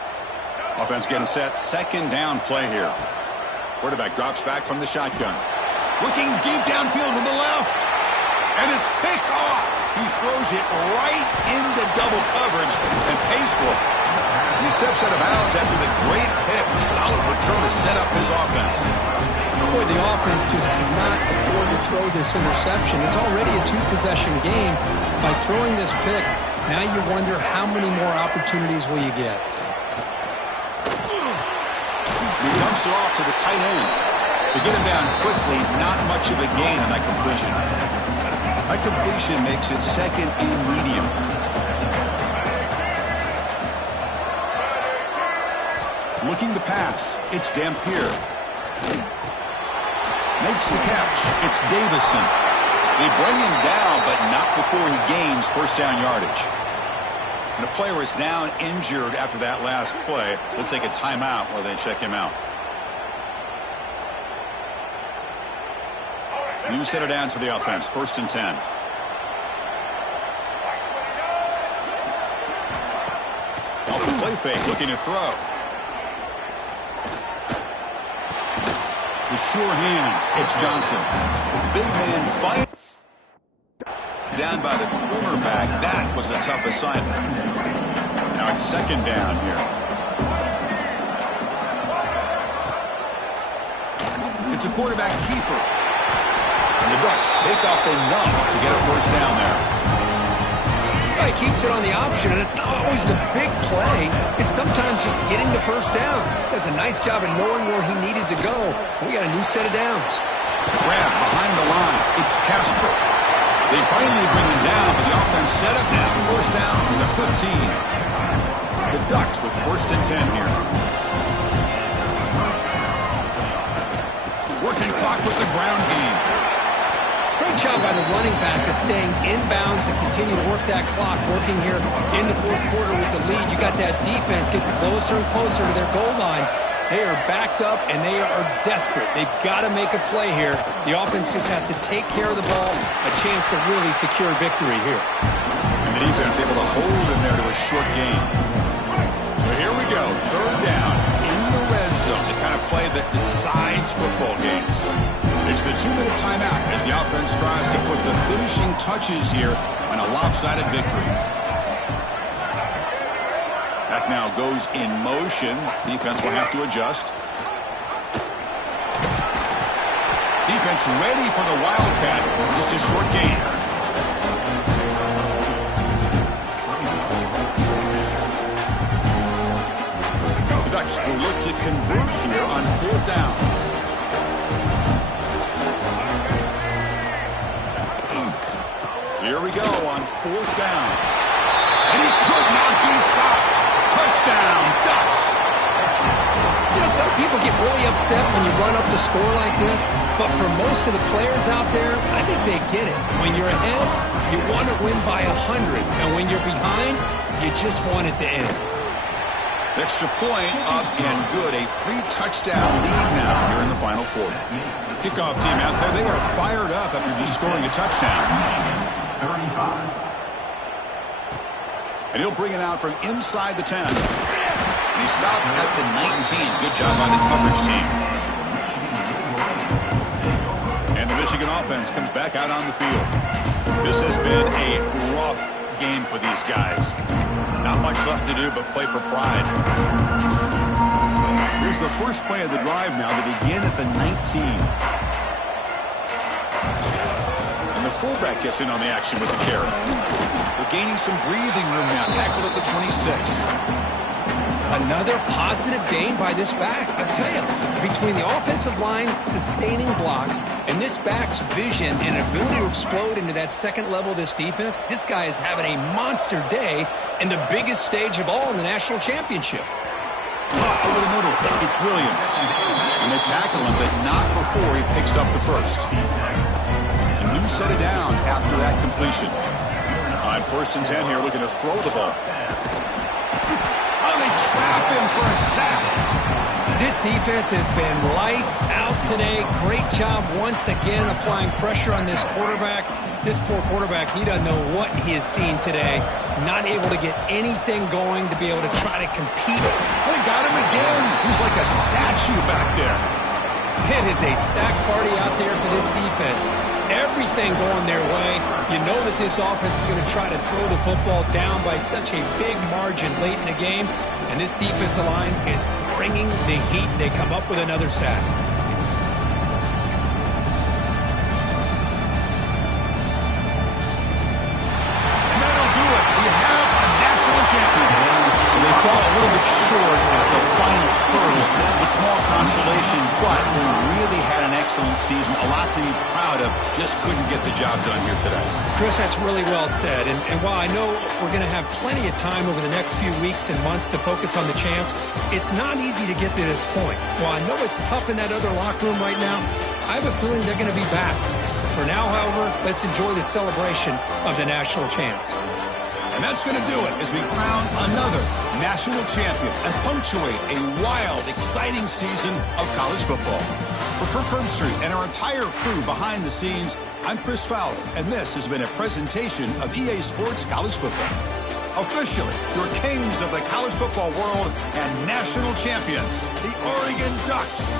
Offense getting set. Second down play here. Quarterback drops back from the shotgun. Looking deep downfield to the left. And it's picked off. He throws it right into double coverage and pays for it. He steps out of bounds after the great pick. Solid return to set up his offense. Boy, the offense just cannot afford to throw this interception. It's already a two-possession game. By throwing this pick, now you wonder how many more opportunities will you get. He dumps it off to the tight end. To get him down quickly, not much of a gain on that completion. That completion makes it second and medium. Looking to pass. It's Dampier. Makes the catch. It's Davison. They bring him down, but not before he gains first down yardage. And the player is down injured after that last play. We'll take a timeout while they check him out. New set of downs for the offense. First and 10. Off the play fake, looking to throw. With sure hands, it's Johnson. Big man fight. Down by the cornerback. That was a tough assignment. Now it's second down here. It's a quarterback keeper. And the Ducks pick up enough to get a first down there. Well, he keeps it on the option, and it's not always the big play. It's sometimes just getting the first down. Does a nice job of knowing where he needed to go. We got a new set of downs. Grab behind the line. It's Casper. They finally bring him down, but the offense set up now. First down from the 15. The Ducks with first and 10 here. Working clock with the ground game. Great job by the running back of staying inbounds to continue to work that clock, working here in the fourth quarter with the lead. You got that defense getting closer and closer to their goal line. They are backed up, and they are desperate. They've got to make a play here. The offense just has to take care of the ball, a chance to really secure victory here. And the defense able to hold him there to a short gain. So here we go, third down in the red zone, the kind of play that decides football games. It's the 2-minute timeout as the offense tries to put the finishing touches here on a lopsided victory. That now goes in motion. Defense will have to adjust. Defense ready for the Wildcat. Just a short gain. The Ducks will look to convert here on fourth down. Here we go on fourth down. And he could not be stopped. Touchdown, Ducks. You know, some people get really upset when you run up the score like this, but for most of the players out there, I think they get it. When you're ahead, you want to win by 100, and when you're behind, you just want it to end. Extra point up and good. A 3-touchdown lead now here in the final quarter. Kickoff team out there. They are fired up after just scoring a touchdown. 35. And he'll bring it out from inside the 10. And he stopped at the 19. Good job by the coverage team. And the Michigan offense comes back out on the field. This has been a rough game for these guys. Not much left to do but play for pride. Here's the first play of the drive now. They begin at the 19. And the fullback gets in on the action with the carry. They're gaining some breathing room now. Tackled at the 26. Another positive gain by this back. I tell you, between the offensive line sustaining blocks and this back's vision and ability to explode into that second level of this defense, this guy is having a monster day in the biggest stage of all in the national championship. Over the middle, it's Williams. And they tackle him, but not before he picks up the first. A new set of downs after that completion. On 1st and 10 here, looking to throw the ball. They trap him for a sack. This defense has been lights out today. Great job once again applying pressure on this quarterback. This poor quarterback, he doesn't know what he has seen today. Not able to get anything going to be able to try to compete. They got him again. He's like a statue back there. It is a sack party out there for this defense. Everything going their way. You know that this offense is going to try to throw the football down by such a big margin late in the game. And this defensive line is bringing the heat. They come up with another sack. And that'll do it. We have a national champion. They fall a little bit short at the final hurdle with small consolation, but they really had an excellent season. A lot to be proud of. Just couldn't get the job done here today. Chris, that's really well said. And while I know we're going to have plenty of time over the next few weeks and months to focus on the champs, it's not easy to get to this point. While I know it's tough in that other locker room right now, I have a feeling they're going to be back. For now, however, let's enjoy the celebration of the national champs. And that's going to do it as we crown another national champion and punctuate a wild, exciting season of college football. For Kirk Herbstreit and our entire crew behind the scenes, I'm Chris Fowler, and this has been a presentation of EA Sports College Football. Officially, your kings of the college football world and national champions, the Oregon Ducks.